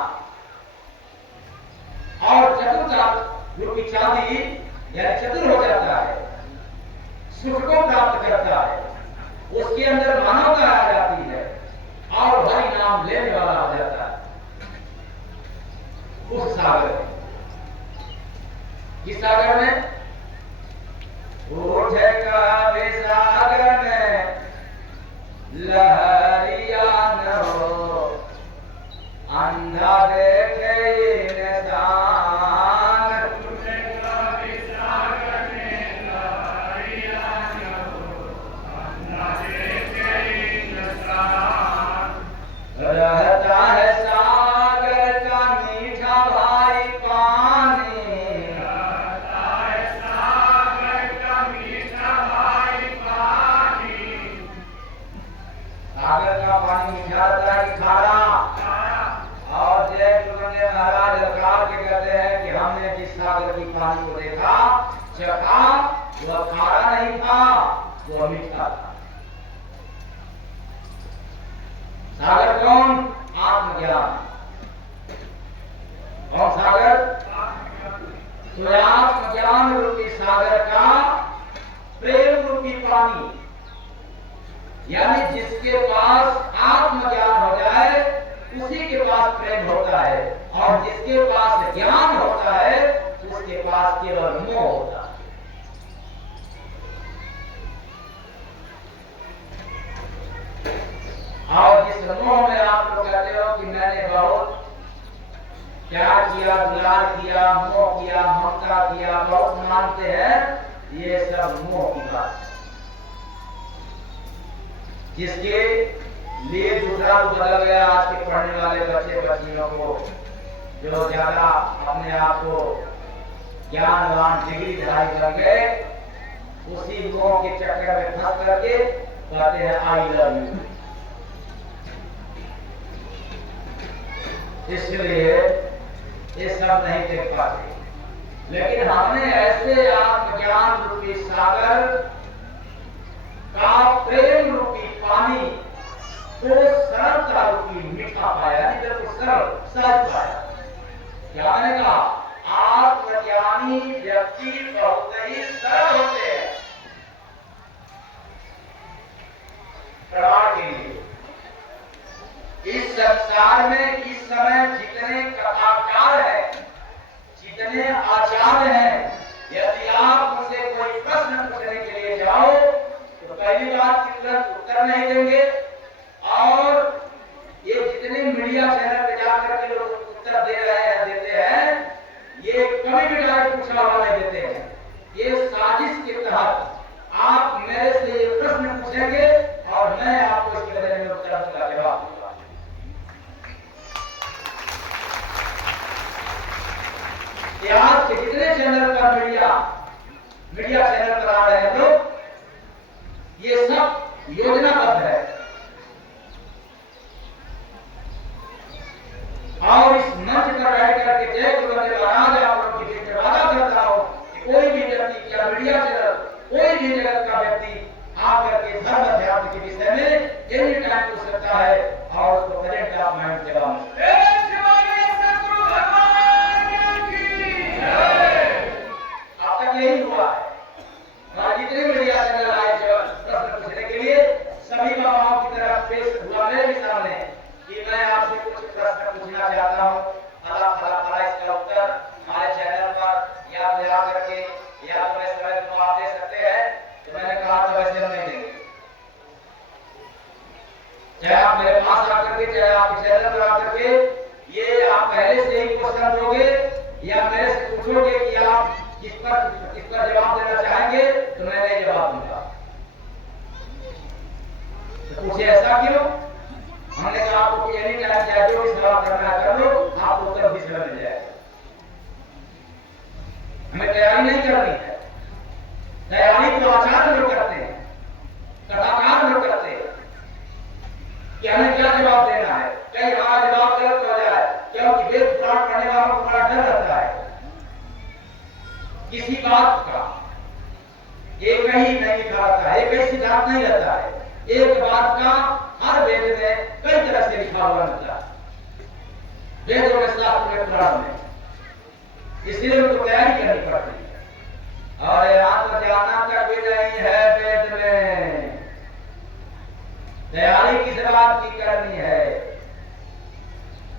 और चतुरता रूपी चांदी, यानी चतुर हो जाता है, सुख को प्राप्त करता है, उसके अंदर मानवता आ जाती है और हरि नाम लेने वाला हो जाता है। उस सागर में, किस सागर में? उठेगा वे सागर में लहरिया न हो, अंधा देखे इंसान। उठेगा वे सागर में लहरिया न हो, अंधा देखे इंसान। रहता है सागर का मीठा भाई पानी, रहता है सागर का मीठा भाई पानी। सागर का पानी मीठा रहता है कि खारा? और जय गुरुदेव महाराज ललकार के कहते हैं कि हमने जिस सागर की पानी को देखा, चखा, वह खारा नहीं था, वह मीठा था। सागर कौन? आत्मज्ञान। कौन सागर? तो आत्मज्ञान रूपी सागर का प्रेम रूपी पानी, यानी जिसके पास आत्मज्ञान हो जाए उसी के पास प्रेम होता है, और जिसके पास ज्ञान होता है उसके पास केवल मोह होता है। और जिस मोह में आप लोग कहते हो कि मैंने बहुत प्यार किया, दुलार किया, मोह किया, ममता किया, बहुत मानते हैं, ये सब मोह की बात। जिसके लिए दूसरा बदल गया आज के पढ़ने वाले बच्चे बच्चियों को, जो ज्यादा अपने आप को ज्ञानवान डिग्री धारी कर गए, उसी मोह के चक्कर में फंस करके कहते हैं आई लव यू। इसलिए ये सब नहीं देख पाते। लेकिन हमने ऐसे आत्मज्ञान रूपी सागर का प्रेम रूपी पानी को सरलता रूपी मीठा पाया, यानी बिल्कुल सरल सहज पाया। क्या मैंने कहा? आत्मज्ञानी व्यक्ति बहुत ही सरल होते हैं प्रमाण के लिए। इस संसार में इस समय जितने कथाकार हैं, जितने आचार्य हैं, यदि आप उनसे कोई प्रश्न पूछने के लिए जाओ तो पहली बात उत्तर नहीं देंगे। और ये जितने मीडिया चैनल पे जाकर के लोग उत्तर दे रहे हैं, देते हैं, ये कभी भी डायरेक्ट पूछा हुआ नहीं देते हैं। ये साजिश के तहत आप मेरे से ये प्रश्न पूछेंगे और मैं आपको इसके बारे में उत्तर का जवाब दूंगा। आज के जितने चैनल पर मीडिया चैनल पर आ रहे हैं लोग, ये सब योजनाबद्ध है। और इस मंच पर बैठ करके जय गुरुदेव महाराज आप लोग की बीच में वादा करता हूं कि कोई भी व्यक्ति या मीडिया चैनल, कोई भी जगत का व्यक्ति आकर के धर्म अध्यात्म के विषय में एनी टाइम पूछ सकता है और उसको प्रेजेंट ऑफ माइंड जवाब। अब तक यही हुआ है। जितने मीडिया चैनल आए प्रश्न पूछने के लिए, सभी बाबाओं की तरफ पेश हुआ मेरे भी सामने कि मैं आपसे कुछ प्रश्न पूछना चाहता हूँ, फला इसका उत्तर हमारे चैनल पर या तो आ करके या तो इस समय को आप दे सकते हैं। तो मैंने कहा तो वैसे हम नहीं देंगे, चाहे आप मेरे पास आकर के, चाहे आप चैनल पर आकर के, ये आप पहले से ही क्वेश्चन दोगे या मेरे से पूछोगे कि आप किस पर जवाब देना चाहेंगे, तो मैं नहीं जवाब दूंगा। तो पूछे ऐसा क्यों? हमने कहा आपको एनी टाइम चाहे जो भी सवाल करना कर लो, आपको उत्तर भी समय मिल जाएगा। हमें तैयारी नहीं करनी है। तैयारी तो आचार्य लोग करते हैं, कथाकार लोग करते हैं कि हमें क्या जवाब देना है, कहीं हमारा जवाब गलत हो जाए, क्योंकि वेद पुराण पढ़ने वालों को बड़ा डर रहता है किसी बात का। एक ही नहीं लिखा रहता है, एक ही सिद्धांत नहीं रहता है, एक बात का हर वेद में कई तरह से लिखा हुआ मिलता है, वेदों में, शास्त्र में, पुराण में। इसलिए उनको तैयारी करनी पड़ती है। और यहाँ तो जाना तक भी नहीं है वेद में, तैयारी किस बात की करनी है?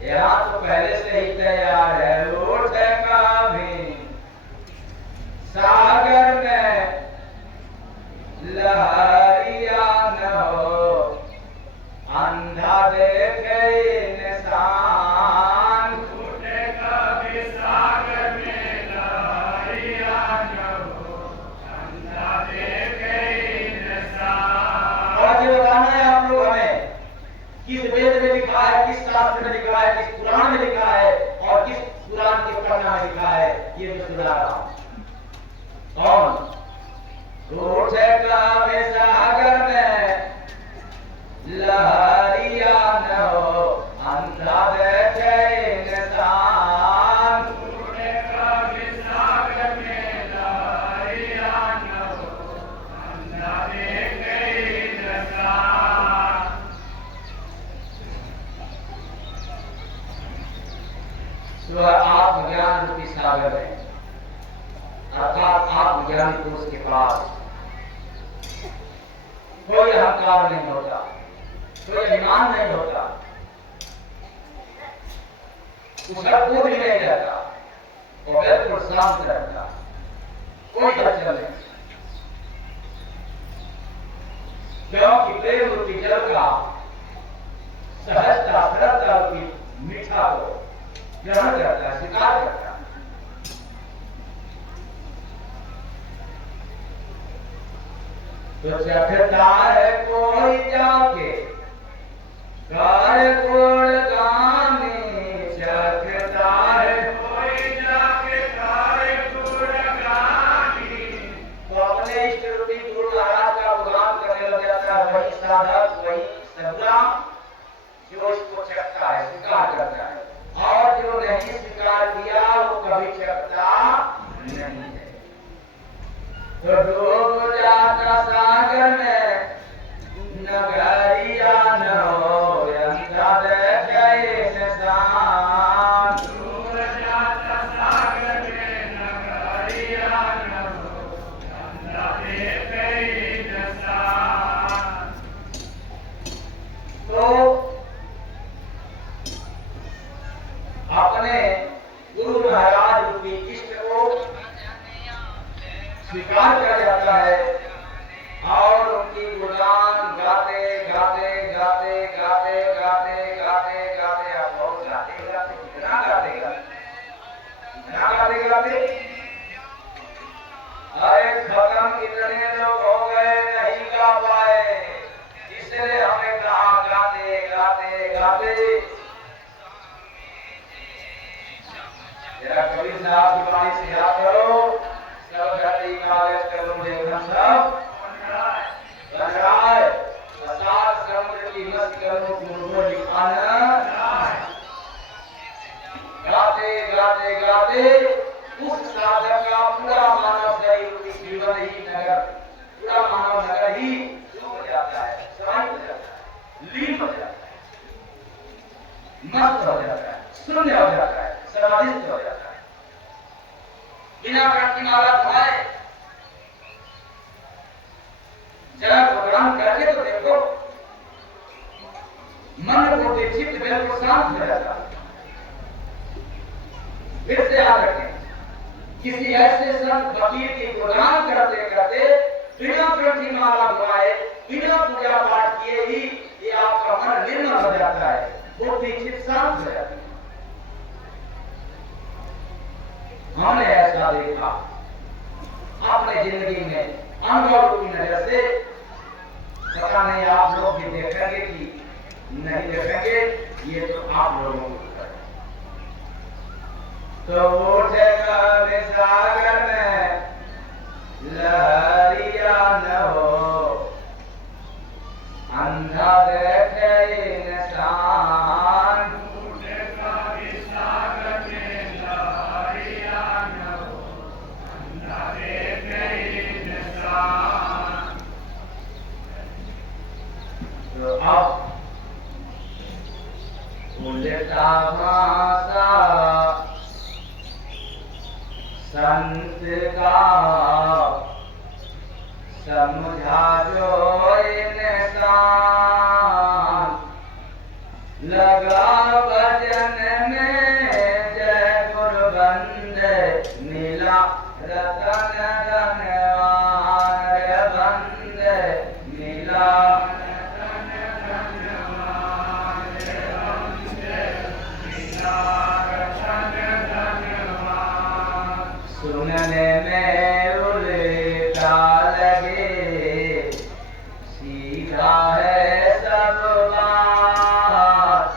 यहाँ तो पहले से ही तैयार है। उठेगा भी सागर में लहरिया न हो, अंधा देखे इंसान। उठेगा भी सागर में लहरिया न हो, अंधा देखे इंसान। और ये बताना है आप लोग हमें, किस वेद में लिखा है, किस शास्त्र में लिखा है, किस पुराण में लिखा है और किस पुराण के पन्ना में लिखा है, ये मैं सुना रहा हूं। कौन? उठेगा भी सागर में लहरिया न हो, अंधा देखे इंसान। उठेगा भी सागर में लहरिया न हो, अंधा देखे इंसान। तो आत्मज्ञान रूपी सागर है, अर्थात आत्मज्ञानी पुरुष के पास कोई अहंकार नहीं होता, कोई अभिमान नहीं होता, उसका बोध भी नहीं रहता, वो बिल्कुल शांत रहता, कोई हलचल नहीं। क्योंकि प्रेम रूपी जल का सहजता, सरलता रूपी मीठा को ग्रहण करता है, स्वीकार करता है। तो चखता है कोई जाके कर गुणगानी, चखता है कोई जाके करे गुणगानी। तो अपने इष्ट रूपी गुरु महाराज का गुणगान करने लग जाता है वही साधक, वही सदगुरु जो इसको चखता है, स्वीकार करता है। और जो नहीं स्वीकार किया वो कभी चखता नहीं है। तो डूब जाता सागर में नगरिया न हो, अंधा देखे इंसान। डूब जाता सागर में नगरिया न हो, अंधा देखे इंसान। तो अपने गुरु महाराज रूपी इष्ट को स्वीकार किया जाता है और उनकी गुणगान गाते गाते गाते गाते गाते गाते गाते आप बहुत गाते गाते कितना गाते गाते अरे खत्म इतने लोग हो गए नहीं गा पाए, इसलिए हमें कहा गाते गाते गाते। जरा कभी साहब की वाणी से याद करो, सब घटी कागज कलम लेखन सब बन रहा है। असार समुद्र की मस्त कलमों की मुर्मो लिखाना गाते गाते गाते उस साधक का पूरा मानव शरीर जीवन ही नगर, पूरा मानव नगर ही हो जाता है, शांत हो जाता है, लीन हो जाता है, मस्त हो जाता है, शून्य हो जाता है, समाधिस्थ हो जाता है, बिना कंठी माला धुआए। जरा प्रोग्राम करके तो देखो, मन को चित्त बिल्कुल शांत हो जाता है। फिर से याद रखें, किसी ऐसे संत फकीर की प्रोग्राम करते करते बिना कंठी माला धुआए, बिना पूजा पाठ किए ही ये आपका मन निर्मल हो जाता है, बुद्धि चित्त शांत हो जाती है। हमने ऐसा देखा अपने जिंदगी में अनुभव की नजर से, पता नहीं आप लोग भी देखेंगे कि नहीं देखेंगे, ये तो आप लोगों को तो उठेगा सागर में लहरिया न हो, अंधा देखे इंसान। उठेगा सागर में लहरिया न हो, अंधा देखे इंसान। तो अब उल्टा भाषा संत का समझा जो इंसान, लगा भजन में जय गुरु बंदे, मिला रतन धनवान बंदे, मिला रतन धनवान बंदे, मिला रतन धनवान। सुनने में उल्टा लगे, सीधा है सब बात,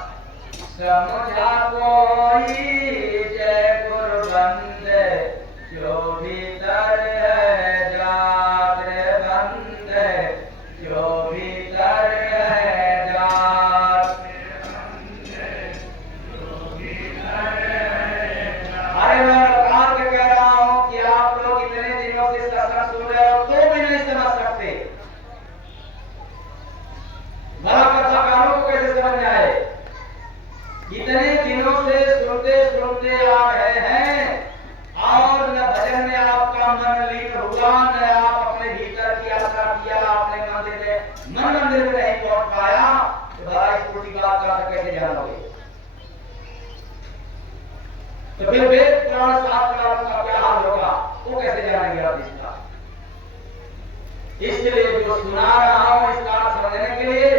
समझा कोई जय गुरु बंदे, जो भीतर है जात बंदे, जो भीतर है जात बंदे, जो भीतर है जात। अरे मैं बता के कह रहा हूं कि आप लोग इतने दिनों से सत्संग सुन रहे हो तो भी नहीं समझ सकते, भला कथाकारों को कैसे समझ में आए? इतने दिनों से सुनते सुनते आ रहे हैं और न भजन में आपका मन लीन हुआ, न आप अपने भीतर की यात्रा किया, आपने मंदिर में नहीं पहुंच पाया, तो भला इस पूरी बात का कैसे जानोगे? तो फिर वेद पुराण शास्त्र का क्या हाल होगा, वो कैसे जानेंगे आप इसका? इसलिए जो सुना रहा हूं इसका समझने के लिए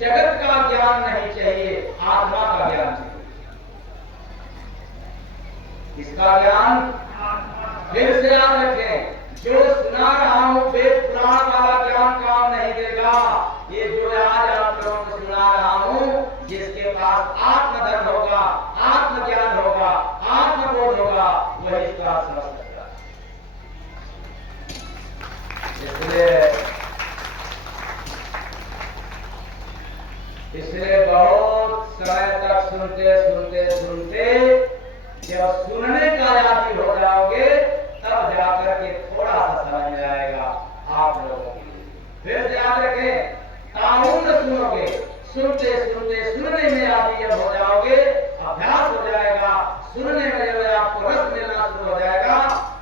जगत का ज्ञान नहीं चाहिए, आत्मा का ज्ञान चाहिए। इसका ज्ञान फिर से याद रखें, जो सुना रहा हूं वेद पुराण वाला ज्ञान काम नहीं देगा। ये जो आज आप लोगों को सुना रहा हूं, जिसके पास आत्मधर्म होगा, आत्मज्ञान होगा, आत्मबोध होगा, वही इसका समझ सकता है। इसलिए बहुत समय तक सुनते सुनते सुनते जब सुनने का आदी हो जाओगे, तब जाकर के थोड़ा सा समझ में आएगा आप लोगों को। फिर से याद रखें, कानून सुनोगे, सुनते सुनते सुनने में आदी जब हो जाओगे, अभ्यास हो जाएगा, सुनने में जब आपको रस मिलना शुरू हो जाएगा,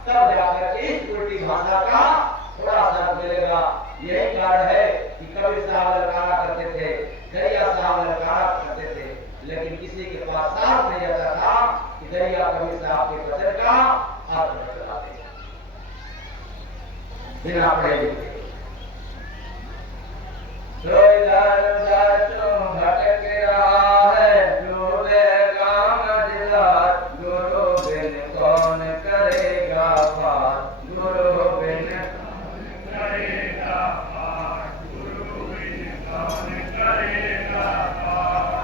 तब जाकर के इस उल्टी भाषा का थोड़ा सा मिलेगा। यही कारण है कि कबीर साहब ललकारा करते थे, दरिया साहब ललकारा करते थे, लेकिन किसी के पास साथ नहीं आता था कि दरिया कबीर साहब के वचन का अर्थ बताते बिना पढ़े लिखे। तो इधर उधर क्यों भटक रहा है, डूबे काम दिलार, गुरु बिन कौन करेगा पार, गुरु बिन करेगा पार, गुरु बिन कौन करेगा पार।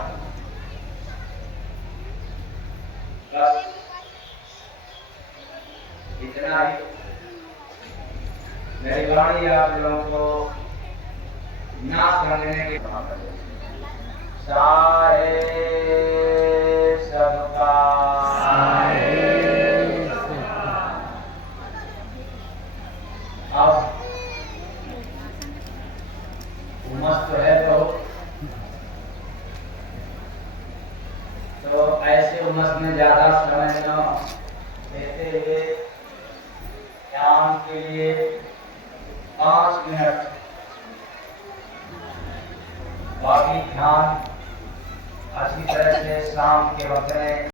बस इतना ही। मेरी वाणी आप लोगों को ना समझने के सारे सबका अब उमस तो है तो ऐसे उमस में ज्यादा समय न देते हुए ध्यान के लिए 5 मिनट, बाकी ध्यान अच्छी तरह से शाम के वक्त में